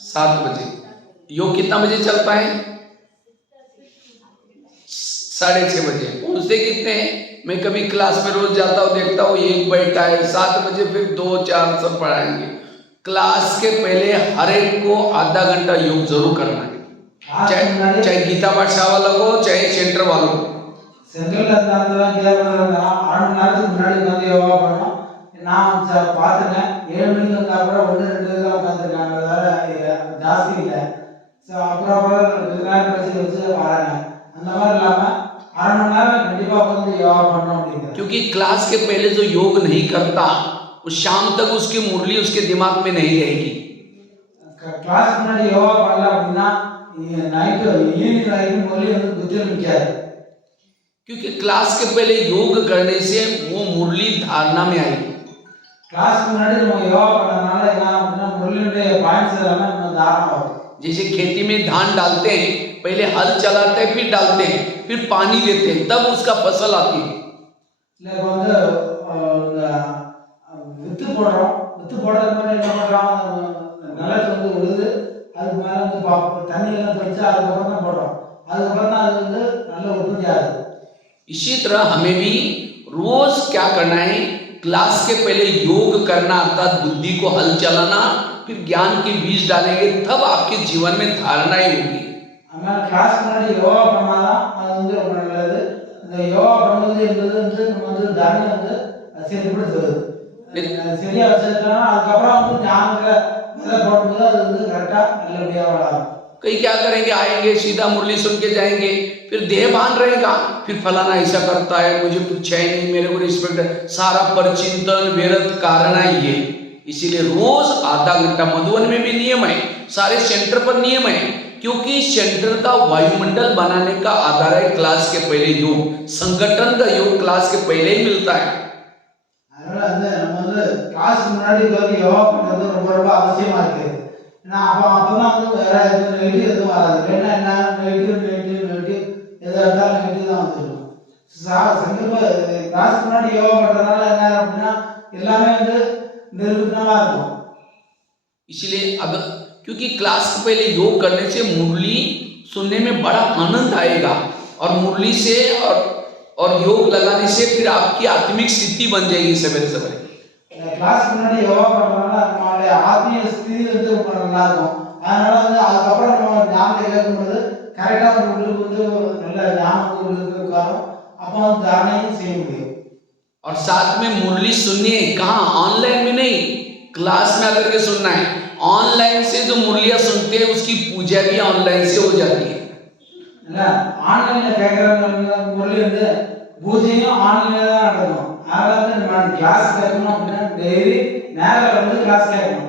7 बजे। योग कितना बजे चलता है? 6:30 बजे। पहुंचते कितने हैं? मैं कभी क्लास में रोज जाता हूँ, देखता हूँ 1 बैठा है, 7 बजे फिर 2 4 सब पढ़ाएंगे। क्लास के पहले हर एक को आधा घंटा योग जरूर करना है, चाहे गीता पाठशाला वाला हो, चाहे सेंटर वालों हो। சென்ட்ரல்ல இருந்தாலும் கீழே இருந்தாலும் 6 மணி நேரத்துக்கு முன்னாடி வந்து யோகா பண்ணணும். நான் பார்த்துட்டேன், 7 மணிக்கு வந்தா கூட 1 2 தான் உட்காந்துருக்காங்க, ஜாஸ்தி இல்லை. ஸோ அப்புறம் கொஞ்ச நேரம் வச்சு வராங்க. அந்த மாதிரி இல்லாமல் 6 மணி நேரம் கண்டிப்பாக வந்து யோகா பண்ணணும் அப்படிங்கிறது. क्योंकि क्लास के पहले जो योग नहीं करता वो शाम तक उसकी मुरली उसके दिमाग में नहीं रहेगी। கிளாஸ்க்கு முன்னாடி யோகா பண்ணல அப்படின்னா நைட்டு ஈவினிங் வரைக்கும் முரளி வந்து புத்தியில் நிற்காது. क्योंकि क्लास के पहले योग करने से वो मुरली धारणा में आएगी। क्लास முன்னாடி நம்ம யோகா பண்ணனால என்ன அப்படின்னா முரளியுடைய பாயிண்ட்ஸ் எல்லாமே நம்ம தாரணை ஆகும். जैसे खेती में धान डालते हैं, पहले हल चलाते हैं, फिर डालते हैं, फिर पानी देते हैं, तब उसका फसल आती है। இல்லை இப்போ வந்து வித்து போடுறோம், வித்து போடுறது மாதிரி என்ன பண்ணுறோம், நிலத்தை வந்து உழுது அதுக்கு மேலே வந்து தண்ணி எல்லாம் தெளிச்சு அதுக்கப்புறம் தான் போடுறோம், அதுக்கப்புறம் தான் அது வந்து நல்ல உற்பத்தி ஆகுது. इसी तरह हमें भी रोज क्या करना है? क्लास के पहले योग करना, अर्थात बुद्धि को हल चलाना, फिर ज्ञान के बीज डालेंगे, तब आपके जीवन में धारणाएं होगी। हमारे क्लास முன்னாடி யோகா பண்ணாதான் அது வந்து ரொம்ப நல்லது. இந்த யோகா பண்ணுவது என்பது வந்து நம்ம வந்து தாரணை வந்து செயல்படுத்துவது. சரியா வச்சிருக்கா அதுக்கப்புறம் வந்து ஞானத்துல விதை போடும்போது அது வந்து கரெக்டா நல்லபடியா வளரும். कई क्या करेंगे? आएंगे, सीधा मुरली सुन के जाएंगे, फिर देह भान रहेगा, फिर फलाना ऐसा करता है, मुझे कुछ है नहीं, मेरे को रिस्पेक्ट, सारा परचिंतन व्यर्थ कारण है ये। इसीलिए रोज आधा घंटा, मधुबन में भी नियम है, सारे सेंटर पर नियम है, क्योंकि सेंटर का वायुमंडल बनाने का आधार है क्लास के पहले योग। संगठन का योग क्लास के पहले ही मिलता है। அதனால வந்து நம்ம வந்து கிளாஸ் முன்னாடி வந்து யோகா பண்றது ரொம்ப ரொம்ப அவசியமா இருக்கு. ஏன்னா அப்பதான் வந்து வேற நெகட்டிவ் எதுவும் வராது. வேணா என்ன நெகட்டிவ் எதை எடுத்தாலும் நெகட்டிவ் தான் வந்துருக்கும். கிளாஸ் முன்னாடி யோகா பண்றதுனால என்ன அப்படின்னா எல்லாமே வந்து निर्विघ्नवा हो। इसलिए अगर क्योंकि क्लास के पहले योग करने से मुरली सुनने में बड़ा आनंद आएगा, और मुरली से और योग लगाने से फिर आपकी आत्मिक स्थिति बन जाएगी सवेरे सवेरे। क्लास முன்னாடி யோகா பண்றதுனால நம்மளுடைய ஆத்மீய ஸ்திதி வந்து ரொம்ப நல்லா இருக்கும். அதனால வந்து அதுக்கப்புறம் நம்ம ஞானத்தை கேட்கும்போது கரெக்டா உங்களுக்கு வந்து நல்ல ஞானம் உங்களுக்கு உட்காரும், அப்போ வந்து தாரணையும் செய்ய முடியும். और साथ में मुरली सुनिए, कहाँ? ऑनलाइन में नहीं, क्लास में आकर के सुनना है। ऑनलाइन से जो मुरलियां सुनते हैं उसकी पूजा भी ऑनलाइन से हो जाती है। ऑनलाइन கேக்குறவங்க முரளி வந்து பூஜையும் ஆன்லைன்ல தான் நடக்கும். அதனால நம்ம கிளாஸ் கேட்கணும் அப்படின்னா டெய்லி நேரா வந்து கிளாஸ் கேட்கணும்.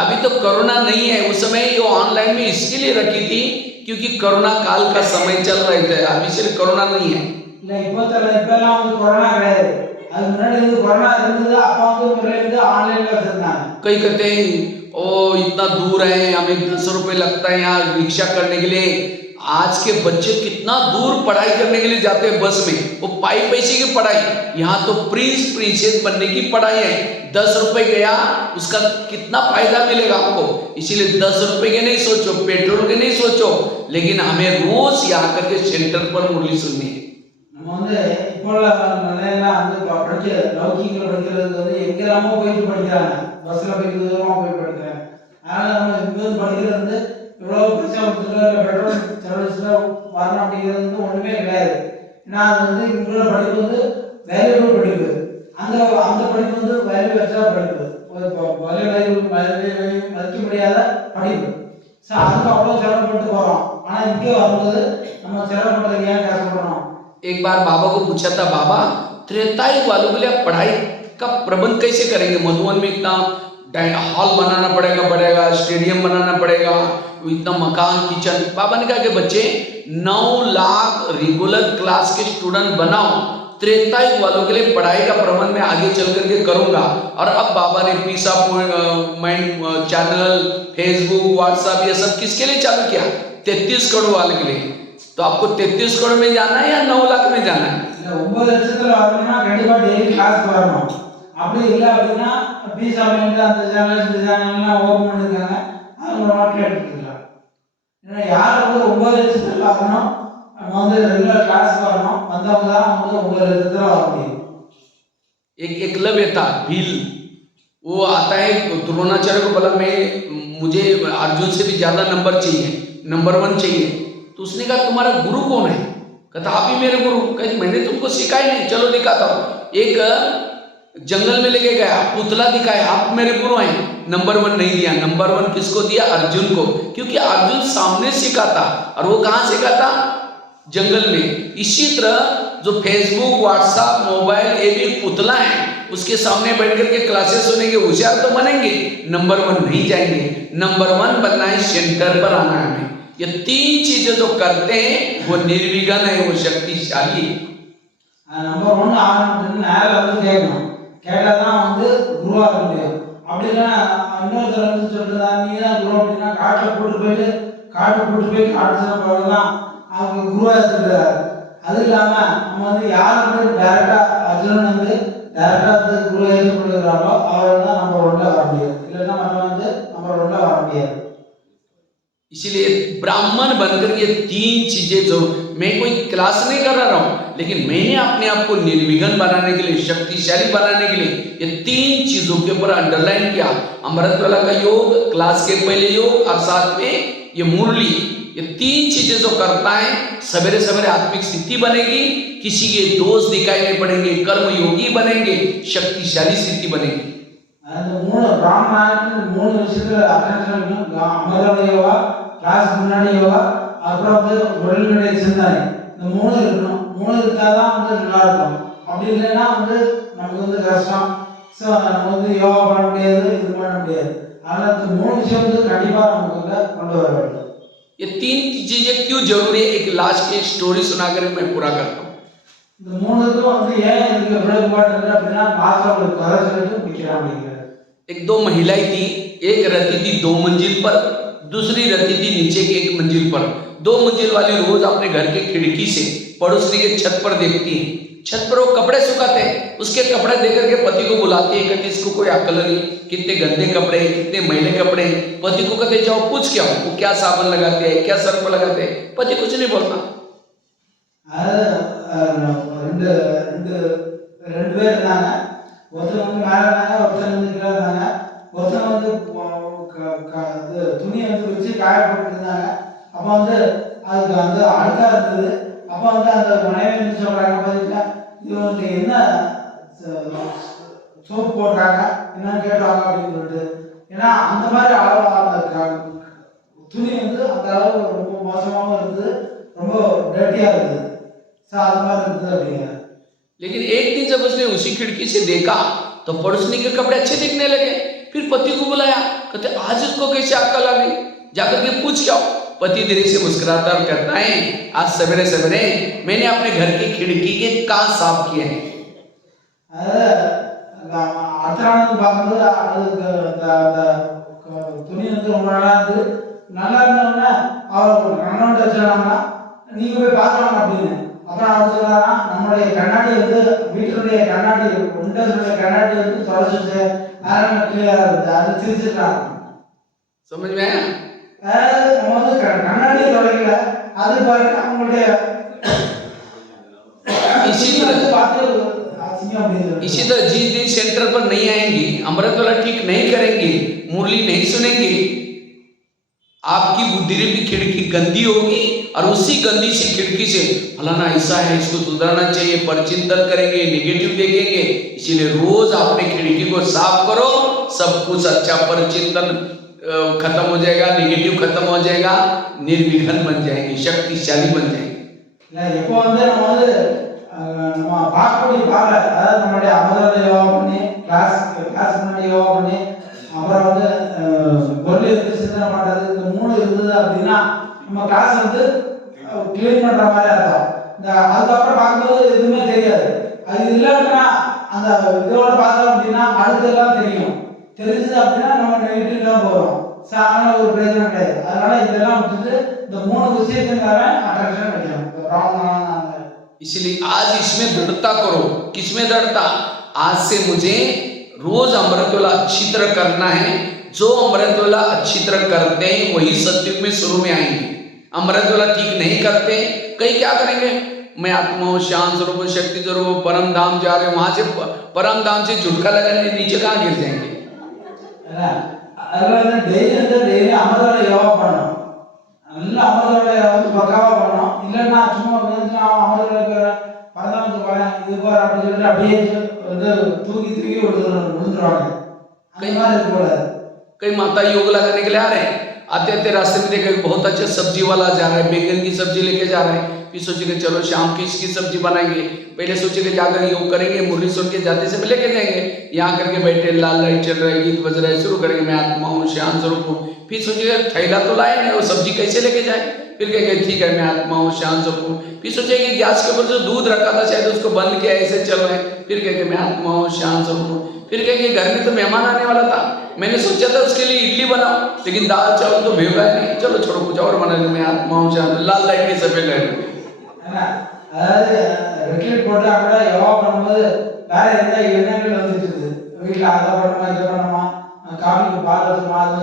अभी तो कोरोना नहीं है, उस समय ये ऑनलाइन में इसलिए रखी थी क्योंकि कोरोना काल का समय चल रहे थे, अभी सिर्फ कोरोना नहीं है। இல்ல இப்பெல்லாம் வந்து கொரோனா கிடையாது, அது முன்னாடி வந்து கொரோனா இருந்தது, அப்ப வந்து முரளி வந்து ஆன்லைன்ல வச்சிருந்தாங்க. कई कहते हैं ओ इतना दूर है, हमें 10 रुपए लगता है यहाँ रिक्शा करने के लिए। आज के बच्चे कितना दूर पढ़ाई करने के लिए जाते हैं बस में, वो पाई पैसे की पढ़ाई। यहाँ तो प्रिंस प्रिंसेस बनने की पढ़ाई है। 10 रुपए गया, उसका कितना फायदा मिलेगा आपको। इसीलिए 10 रुपए के नहीं सोचो, पेट्रोल के नहीं सोचो, लेकिन हमें रोज यहाँ करके सेंटर पर मुरली सुननी है। நம்ம வந்து இப்போ நிலையெல்லாம் வந்து படிக்க லௌகிக்கில் படிக்கிறதுக்கு வந்து எங்கெல்லாமோ போயிட்டு படிக்கிறாங்க, பஸ்ஸில் போயிட்டு தூரமாக போய் படிக்கிறாங்க. அதனால் நம்ம இங்கே வந்து படிக்கிறது வந்து இவ்வளோ பைசா கொடுத்துட்டு இல்லை பெட்ரோல் செலவழிச்சுட்டு வரணும் அப்படிங்கிறது வந்து ஒன்றுமே கிடையாது. ஏன்னா அது வந்து இங்குள்ள படிப்பு வந்து வேல்யூபிள் படிப்பு. அந்த அந்த படிப்பு வந்து வேல்யூ வச்சா படிப்பு, மதிக்க முடியாத படிப்பு. ஸோ அதுக்கு அவ்வளோ செலவு பண்ணிட்டு போகிறோம். ஆனால் இங்கே வரும்போது நம்ம செலவு பண்ணுறதுக்கு ஏன் கஷ்டப்படணும்? एक बार बाबा को पूछा था, बाबा त्रेतायुग वालों के लिए पढ़ाई का प्रबंध कैसे करेंगे? मधुबन में इतना हॉल बनाना पड़ेगा, स्टेडियम बनाना पड़ेगा, इतना मकान, किचन। बाबा ने कहा कि बच्चे 9 लाख रेगुलर क्लास के स्टूडेंट बनाओ, त्रेतायुग वालों के लिए पढ़ाई का प्रबंध मैं आगे चल करके करूंगा। और अब बाबा ने पीसा माइंड चैनल, फेसबुक, व्हाट्सएप ये सब किसके लिए चालू किया? 33 करोड़ वाले के लिए। तो आपको 33 करोड़ में जाना है या 9 लाख में जाना है? 9 லட்சத்துல வரணும்னா கண்டிப்பா டெய்லி கிளாஸ் வரணும். அப்படி இல்லை அப்படின்னா பீஸா மைண்ட் அந்த சேனல் இந்த சேனல்லாம் ஓப்பன் பண்ணிருக்காங்க, அவங்க வாட்ஸ்அப் எடுத்துக்கலாம். ஏன்னா யார் வந்து 9 லட்சத்துல வரணும், நம்ம வந்து ரெகுலர் கிளாஸ் வரணும், வந்தவங்க தான் வந்து 9 லட்சத்துல வர முடியும். एक एकलव्य था भील, वो आता है द्रोणाचार्य को बोला मैं मुझे अर्जुन से भी ज्यादा नंबर चाहिए, नंबर 1 चाहिए। तो उसने कहा तुम्हारा गुरु कौन है? कहता आप ही मेरे गुरु। कहते मैंने तुमको सिखाया नहीं, चलो दिखाता हूँ। एक जंगल में लेके गया, पुतला दिखाया, आप मेरे गुरु हैं। नंबर 1 नहीं दिया, नंबर 1 किसको दिया? अर्जुन को, क्योंकि अर्जुन सामने सीखा था। और वो कहाँ सीखा था? जंगल में। इसी तरह जो फेसबुक, व्हाट्सएप, मोबाइल ये भी एक पुतला है, उसके सामने बैठ करके क्लासेस सुनेंगे, होशियार तो बनेंगे, नंबर 1 नहीं जाएंगे। नंबर 1 बनना है, सेंटर पर आना है हमें। ये 3 चीजें जो करते हैं वो निर्विघ्न है, वो शक्तिशाली है। नंबर 1 ஆரம்பிச்சு நேரா வந்து கேட்கணும், கேட்டாதான் வந்து குருவா இருக்க முடியும். அப்படி இல்லைன்னா இன்னொருத்தர் வந்து சொல்றதா நீ தான் குரு அப்படின்னா காட்டு கூட்டு போய் காட்டு தான் அவங்க குருவா இருக்கிறார். அது இல்லாம நம்ம வந்து யார் வந்து டைரக்டா அர்ஜுனன் வந்து டைரக்டா வந்து குரு ஏற்றுக்கொள்கிறாரோ அவர் தான் நம்பர் 1ல வர முடியாது, இல்லைன்னா நம்ம வந்து நம்பர் 1ல வர முடியாது. इसीलिए ब्राह्मण बनकर ये 3 चीजें, जो मैं कोई क्लास नहीं कर रहा हूं, लेकिन मैंने अपने आप को निर्विघ्न बनाने के लिए, शक्तिशाली बनाने के लिए ये 3 चीजों के ऊपर अंडरलाइन किया। अमृतवेला का योग, क्लास के पहले योग, और साथ में ये मुरली, ये 3 चीजें जो करता है, सवेरे सवेरे आत्मिक स्थिति बनेगी, किसी के दोष दिखाई नहीं पड़ेंगे, कर्म योगी बनेंगे, शक्तिशाली स्थिति बनेगी। அந்த 3 பிராமணனுக்கு 3 விஷயத்துல அட்டென்ஷன் இருக்கணும். அமரோட யோகா, கிளாஸ் முன்னாடி யோகா, அப்புறம் வந்து உடல்நிலை சிந்தனை, இந்த 3 இருக்கணும். 3 இருந்தாதான் வந்து நல்லா இருக்கும். அப்படி இல்லைன்னா வந்து நமக்கு வந்து கஷ்டம். ஸோ நம்ம வந்து யோகா பண்ண முடியாது, இது பண்ண முடியாது. அதனால் இந்த 3 விஷயம் வந்து கண்டிப்பாக நமக்கு கொண்டு வர வேண்டும். ये 3 चीजें क्यों जरूरी है? एक लास्ट की स्टोरी सुनाकर मैं पूरा करता हूँ। இந்த 3க்கும் வந்து ஏன் இதுக்கு எவ்வளவு இம்பார்ட்டன்ட் அப்படின்னா மாஸ்டர் ஒரு கதை சொல்லிட்டு முடிக்கிறான் அப்படிங்கிறார். एक 2 महिलाएं थी, एक रहती थी 2 मंजिल पर, दूसरी रहती थी नीचे के 1 मंजिल पर। 2 मंजिल वाली रोज अपने घर के खिड़की से पड़ोसी के छत पर देखती है। छत पर वो कपड़े सुखाते हैं, उसके कपड़े देख करके पति को बुलाती है, कहती इसको कोई अकल नहीं, कितने गंदे कपड़े, कितने मैले कपड़े। पति को कहते जाओ पूछ क्या हो, वो क्या साबुन लगाते हैं, क्या सर्फ लगाते हैं। पति कुछ नहीं बोलता। ரெண்டு பேர் இருந்தாங்க, ஒருத்தர் வந்து மேலே இருந்தாங்க, ஒருத்தர் வந்து கீழே இருந்தாங்க. ஒருத்தர் வந்து துணியை வந்து வச்சு காய போட்டு இருந்தாங்க. அப்போ வந்து அதுக்கு வந்து அழுக்கா இருந்தது. அப்போ வந்து அந்த மனைவி வந்து சொல்றாங்க, பார்த்தீங்கன்னா இது வந்து என்ன சோப்பு போடுறாங்க, என்னன்னு கேட்டாங்க அப்படின்னு சொல்லிட்டு. ஏன்னா அந்த மாதிரி அளவு அந்த துணி வந்து அந்த அளவு ரொம்ப மோசமாகவும் இருந்தது, ரொம்ப டர்ட்டியாக இருந்தது. ஸோ அது மாதிரி இருந்தது அப்படிங்கிற. लेकिन एक दिन जब उसने उसी खिड़की से देखा तो पड़ोसनी के कपड़े अच्छे दिखने लगे। फिर पति को बुलाया, कहते आज उसको कैसे अक्ल आ गई, जाकर के पूछ क्या हो। पति धीरे से मुस्कुराता और कहता है आज सवेरे सवेरे मैंने अपने घर की खिड़की के कांच साफ किए हैं। அடுத்த நாள் பார்க்கும்போது துணி வந்து ரொம்ப நல்லா இருந்து நல்லா இருந்தோடனே அவர் கண்ணோட்ட வச்சுருவாங்க, நீங்கள் போய் பார்த்துவாங்க அப்படின்னு. அப்புறம் அவர் சொல்கிறாரா, நம்மளுடைய கண்ணாடி வந்து வீட்டினுடைய கண்ணாடி விண்டோஸுடைய கண்ணாடி வந்து தொலைச்சிச்சு, அதனால கிளியராக இருந்தது, அது சிரிச்சிருக்காங்க. समझ में आया? அதாவது நம்ம வந்து கண்ணாடியை தொலைக்கல, அது பாருங்க அவங்களுடைய इसी तरह जिस दिन सेंटर पर नहीं आएंगे, अमृतवाला ठीक नहीं करेंगे, मुरली नहीं सुनेंगे, आपकी बुद्धि की खिड़की गंदी होगी और उसी गंदी सी खिड़की से फलाना ऐसा है, इसको सुधारना चाहिए, परचिंतन करेंगे, नेगेटिव देखेंगे। इसीलिए रोज अपने खिड़की को साफ करो, सब कुछ अच्छा परचिंतन खत्म हो जाएगा, नेगेटिव खत्म हो जाएगा, निर्विघ्न बन जाएंगे, शक्तिशाली बन जाएंगे। எப்போ வந்து நம்ம வந்து நம்ம பார்க்கக்கூடிய பார்வை, அதாவது நம்மளுடைய அமர்தலை யோகா பண்ணி கிளாஸ் முன்னாடி யோகா பண்ணி அப்புறம் வந்து பொருளை வந்து சிந்தனை பண்ணுறது, இந்த 3 இருந்தது அப்படின்னா நம்ம கிளாஸ் வந்து கிளீன் பண்ணுற மாதிரி அர்த்தம். இந்த அதுக்கப்புறம் பார்க்கும்போது எதுவுமே தெரியாது. அது இல்லைன்னா அந்த இதோட பார்த்தோம் அப்படின்னா அடுத்ததெல்லாம் தெரியும். தெரிஞ்சது அப்படின்னா நம்ம நெகட்டிவ் தான் போகிறோம். அதனால ஒரு பிரயோஜனம் கிடையாது. அதனால இதெல்லாம் விட்டுட்டு இந்த 3 விஷயத்துக்காக அட்ராக்ஷன் வைக்கணும். इसलिए आज इसमें दृढ़ता करो। किसमें दृढ़ता? आज से मुझे रोज अमृतवाला अच्छी तरह करना है। जो अमृतवाला अच्छी तरह करते हैं वही सत्युग में शुरू में आएंगे। अमृतवाला ठीक नहीं करते, कई क्या करेंगे, मैं आत्मा हूँ, शांत स्वरूप, शक्ति स्वरूप, परम धाम जा रहे, वहां से परम धाम से झुटका लगाने नीचे कहाँ गिर जाएंगे। டெய்லி அமர்தோட யோகா பண்ணணும், நல்லா அமர்தோட வந்து பக்காவா பண்ணணும். இல்லைன்னா சும்மா அமர்தோட பரந்தாமத்து போறேன் இது போற அப்படின்னு சொல்லிட்டு அப்படியே வந்து தூக்கி விழுந்துருவாங்க. कई बार कई माता योग लगाने के लिए आ रहे हैं, आते आते रास्ते में देखे बहुत अच्छा सब्जी वाला जा रहा है, बैंगन की सब्जी लेके जा रहे हैं, फिर सोचेंगे चलो शाम की इसकी सब्जी बनाएंगे, पहले सोचेंगे जाकर योग करेंगे, मुरली सुन के जाते से लेके जाएंगे, यहाँ करके बैठे लाल लाइट चल रहा है, गीत बज रहा है, शुरू करेंगे मैं आत्मा हूँ, शांत स्वरूप हूँ, फिर सोचेंगे थैला तो लाए नहीं, वो सब्जी कैसे लेके जाए, फिर कहेंगे ठीक है मैं आत्मा हूँ, शांत स्वरूप हूँ, फिर सोचेंगे गैस के ऊपर जो दूध रखा था शायद उसको बंद किया ऐसे चल रहे हैं, फिर कहेंगे मैं आत्मा हूँ, शांत स्वरूप हूँ, फिर कहेंगे घर में तो मेहमान आने वाला था, मैंने सोचा था उसके लिए इडली बनाओ, लेकिन दाल चावल तो भेगा नहीं, चलो छोड़ो कुछ और बना लो, मैं आत्मा हूँ, शांत, लाल लाइट के सफेद लाइट। அதாவது ரெட்லைட் போட்டா கூட யோகா பண்ணும்போது வேற எந்த எண்ணங்கள் வந்துட்டு இருக்குது, வீட்டில் அதை பண்ணணுமா இதை பண்ணணுமா, காஃபிக்கு பால் வச்சுமா அது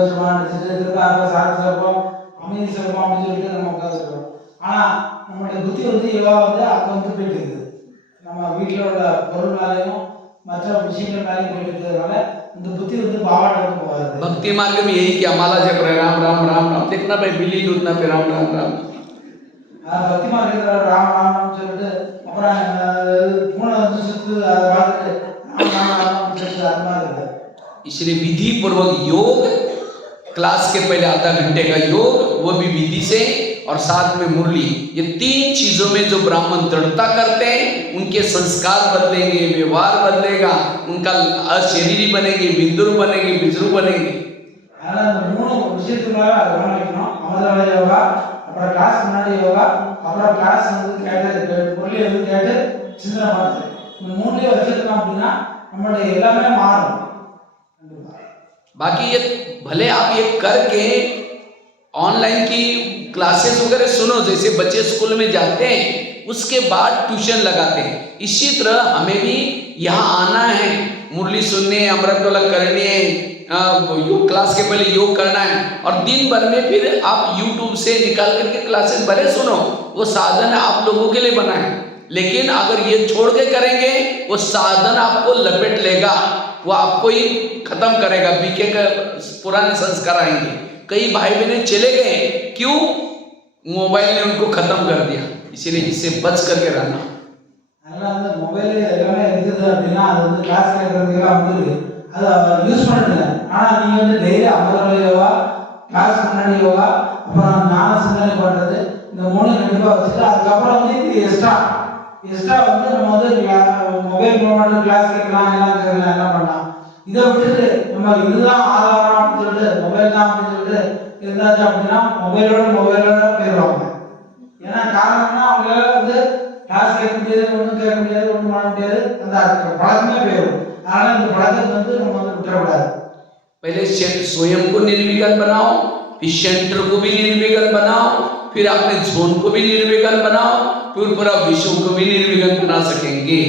வச்சுமா நினச்சிட்டு திரும்ப அரை சாப்பிட்டு சிறப்போம் அமைதி சிறப்போம் அப்படின்னு சொல்லிட்டு நம்ம உட்காந்துருக்கோம். ஆனால் நம்மளுடைய புத்தி வந்து யோகா வந்து அங்கே வந்து போயிட்டு இருக்குது, நம்ம வீட்டில் உள்ள பொருள் மேலேயும் மற்ற விஷயங்கள் மேலேயும் போயிட்டு இருக்கிறதுனால இந்த புத்தி வந்து பாவாட்டு போகாது. भक्ति मार्ग में यही कि हमारा जप रहे राम राम राम राम, देखना भाई बिल्ली दूधना पे राम राम राम, பக்தி மார்க்கத்தில் ராம் ராம் சொல்லிட்டு அப்புறம் பூனை வந்து சுத்து அதை பார்த்துட்டு ராம் ராம் ராம் சொல்லிட்டு அது மாதிரி இருக்குது. इसलिए विधि पूर्वक योग, क्लास के पहले आधा घंटे का योग, वो भी विधि से, और साथ में मुरली, ये 3 चीजों में जो ब्राह्मण दृढ़ता करते हैं उनके संस्कार बदलेंगे, व्यवहार बदलेगा, उनका शरीरी बनेंगे, बिंदुर बनेंगे, बिजरू बनेंगे। அதனால இந்த 3 விஷயத்துக்காக கவனம் வைக்கணும். அமர்தோட யோகா, அப்புறம் கிளாஸ் முன்னாடி யோகா, அப்புறம் கிளாஸ் வந்து கேட்டு பொருளை வந்து கேட்டு சிந்தனை பண்ணுறது, இந்த 3 வச்சிருக்கோம் அப்படின்னா நம்மளுடைய எல்லாமே மாறும். बाकी ये भले आप ये करके ऑनलाइन की क्लासेस वगैरह सुनो, जैसे बच्चे स्कूल में जाते हैं उसके बाद ट्यूशन लगाते हैं, इसी तरह हमें भी यहाँ आना है, मुरली सुनने, अमृतवाला करने, योग क्लास के पहले योग करना है, और दिन भर में फिर आप YouTube से निकाल करके क्लासेस भले सुनो, वो साधन आप लोगों के लिए बना है, लेकिन अगर ये छोड़ के करेंगे वो साधन आपको लपेट लेगा, वो आपको ही खत्म करेगा, बीके का पुराने संस्कार आएंगे। कई भाई बहने चले गए, क्यों? मोबाइल ने उनको खत्म कर दिया, इसीलिए इससे बच करके रहना। அதனால அந்த மொபைல் எல்லாமே இருக்குது அப்படின்னா அது வந்து கிளாஸ் கேட்கறதுக்கெல்லாம் வந்துருக்கு, அதை யூஸ் பண்ணுங்க. ஆனால் நீங்கள் வந்து டெய்லி அமர்தோட யோகா, கிளாஸ் முன்னாடி யோகா, அப்புறம் ஞான சிந்தனை பண்ணுறது, இந்த 3 கண்டிப்பாக வச்சுட்டு அதுக்கப்புறம் வந்து இது எக்ஸ்ட்ரா வந்து நம்ம வந்து மொபைல் மூலமாக கிளாஸ் கேட்கலாம், எல்லாம் கேட்கலாம், எல்லாம் பண்ணலாம். இதை விட்டுட்டு நம்ம இதுதான் ஆதாரம் அப்படின்னு சொல்லிட்டு மொபைல் தான் அப்படின்னு சொல்லிட்டு இருந்தாச்சு அப்படின்னா மொபைலோட போயிடுவாங்க. ஏன்னா காரணம்னா அவங்களால வந்து கிளாஸ் கேட்க முடியாது, ஒன்றும் கேட்க முடியாது, ஒன்றும் பண்ண முடியாது, அந்த பழக்கமே போயிடும். அதனால இந்த பழக்கத்தை வந்து நம்ம வந்து விட்டுறக்கூடாது. पहले स्वयं को निर्विघ्न बनाओ, फिर सेंटर को भी निर्विघ्न बनाओ, फिर अपने जोन को भी निर्विघ्न बनाओ, फिर पूरा विश्व को भी निर्विघ्न बना सकेंगे।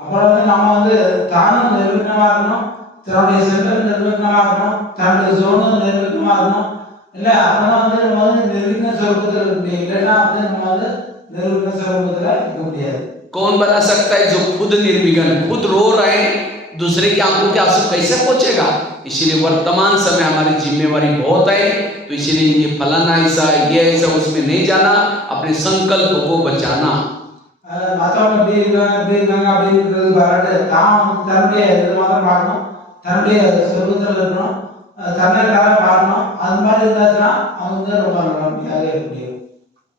அப்புறம் வந்து நம்ம வந்து தானும் நிர்விঘ்னமா இருக்கணும், தன்னுடைய சென்டர் நிர்விघ्னமா இருக்கணும், தன்னுடைய ஜோனும் நிர்விघ्னமா இருக்கணும். இல்ல அப்பதான் வந்து நம்ம வந்து நிர்விघ्न स्वरूपத்துல இருக்க முடியும். இல்லைன்னா வந்து நம்ம வந்து நிர்விघ्न स्वरूपத்துல இருக்க முடியாது. कौन बना सकता है? जो खुद निर्विघ्न, खुद रो रहे हैं, दूसरे की आंखों के आंसू कैसे पहुंचेगा? इसीलिए वर्तमान समय हमारी जिम्मेवारी बहुत है। तो इसीलिए ये फलाना ऐसा, ये ऐसा, उसमें नहीं जाना, अपने संकल्प को बचाना। மற்றவங்க இப்படி இருக்காங்க அப்படின்றது வராது. தான் தன்னுடைய இது மாத்திரம் பார்க்கணும், தன்னுடைய சொருபத்தில் இருக்கணும், தன்னைக்காக பார்க்கணும். அது மாதிரி இருந்தாச்சுன்னா அவங்க வந்து ரொம்ப நல்லபடியாக இருக்க முடியும்.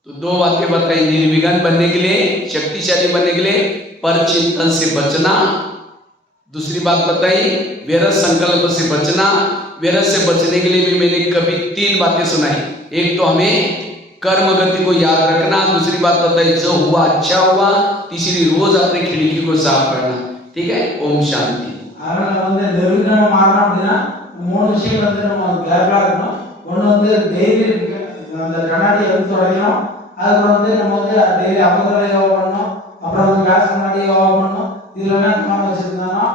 तो दो बातें बताई, निर्विघ्न बनने के लिए, शक्तिशाली बनने के लिए परचिंतन से बचना। दूसरी बात बताई व्यर्थ संकल्प से बचना। व्यर्थ से बचने के लिए भी मैंने कभी 3 बातें सुनाई। एक तो हमें कर्म गति को याद रखना, दूसरी बात बताई जो हुआ अच्छा हुआ, तीसरी रोज अपनी खिड़की को साफ करना। ठीक है, ओम शांति। அதனால வந்து நிர்விঘ்னமா மாறணும் அப்படின்னா 3 விஷயம் வந்து நம்ம கேர்ஃபுல்லா இருக்கணும். ஒன்று வந்து டெய்லி அந்த கண்ணாடியை எடுத்து துடைக்கணும். அதுக்கப்புறம் வந்து நம்ம வந்து டெய்லி அபகர யோகா பண்ணணும். அப்புறம் வந்து கிளாஸ் முன்னாடி யோகா பண்ணணும். இதெல்லாம் கவனம் வச்சிருந்தோம்னா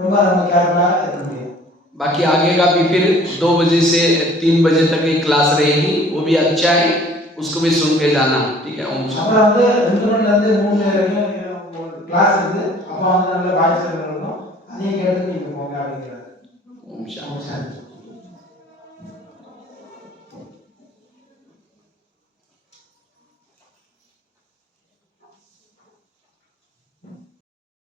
ரொம்ப நம்ம கேர்ஃபுல்லா இருக்க முடியும். बाकी आगे का भी फिर 2 बजे से 3 बजे तक एक क्लास रहेगी, वो भी अच्छा है, उसको भी सुन के जाना। ठीक है, ओम शांति। அப்புறம் வந்து 2 மணில இருந்து 3 மணி வரைக்கும் கிளாஸ் இருக்கு. அப்போ வந்து நல்ல வாய்ஸ் இருக்கும். அதையும் கேட்டு நீங்க போங்க அப்படிங்கிறாரு. ओम शांति।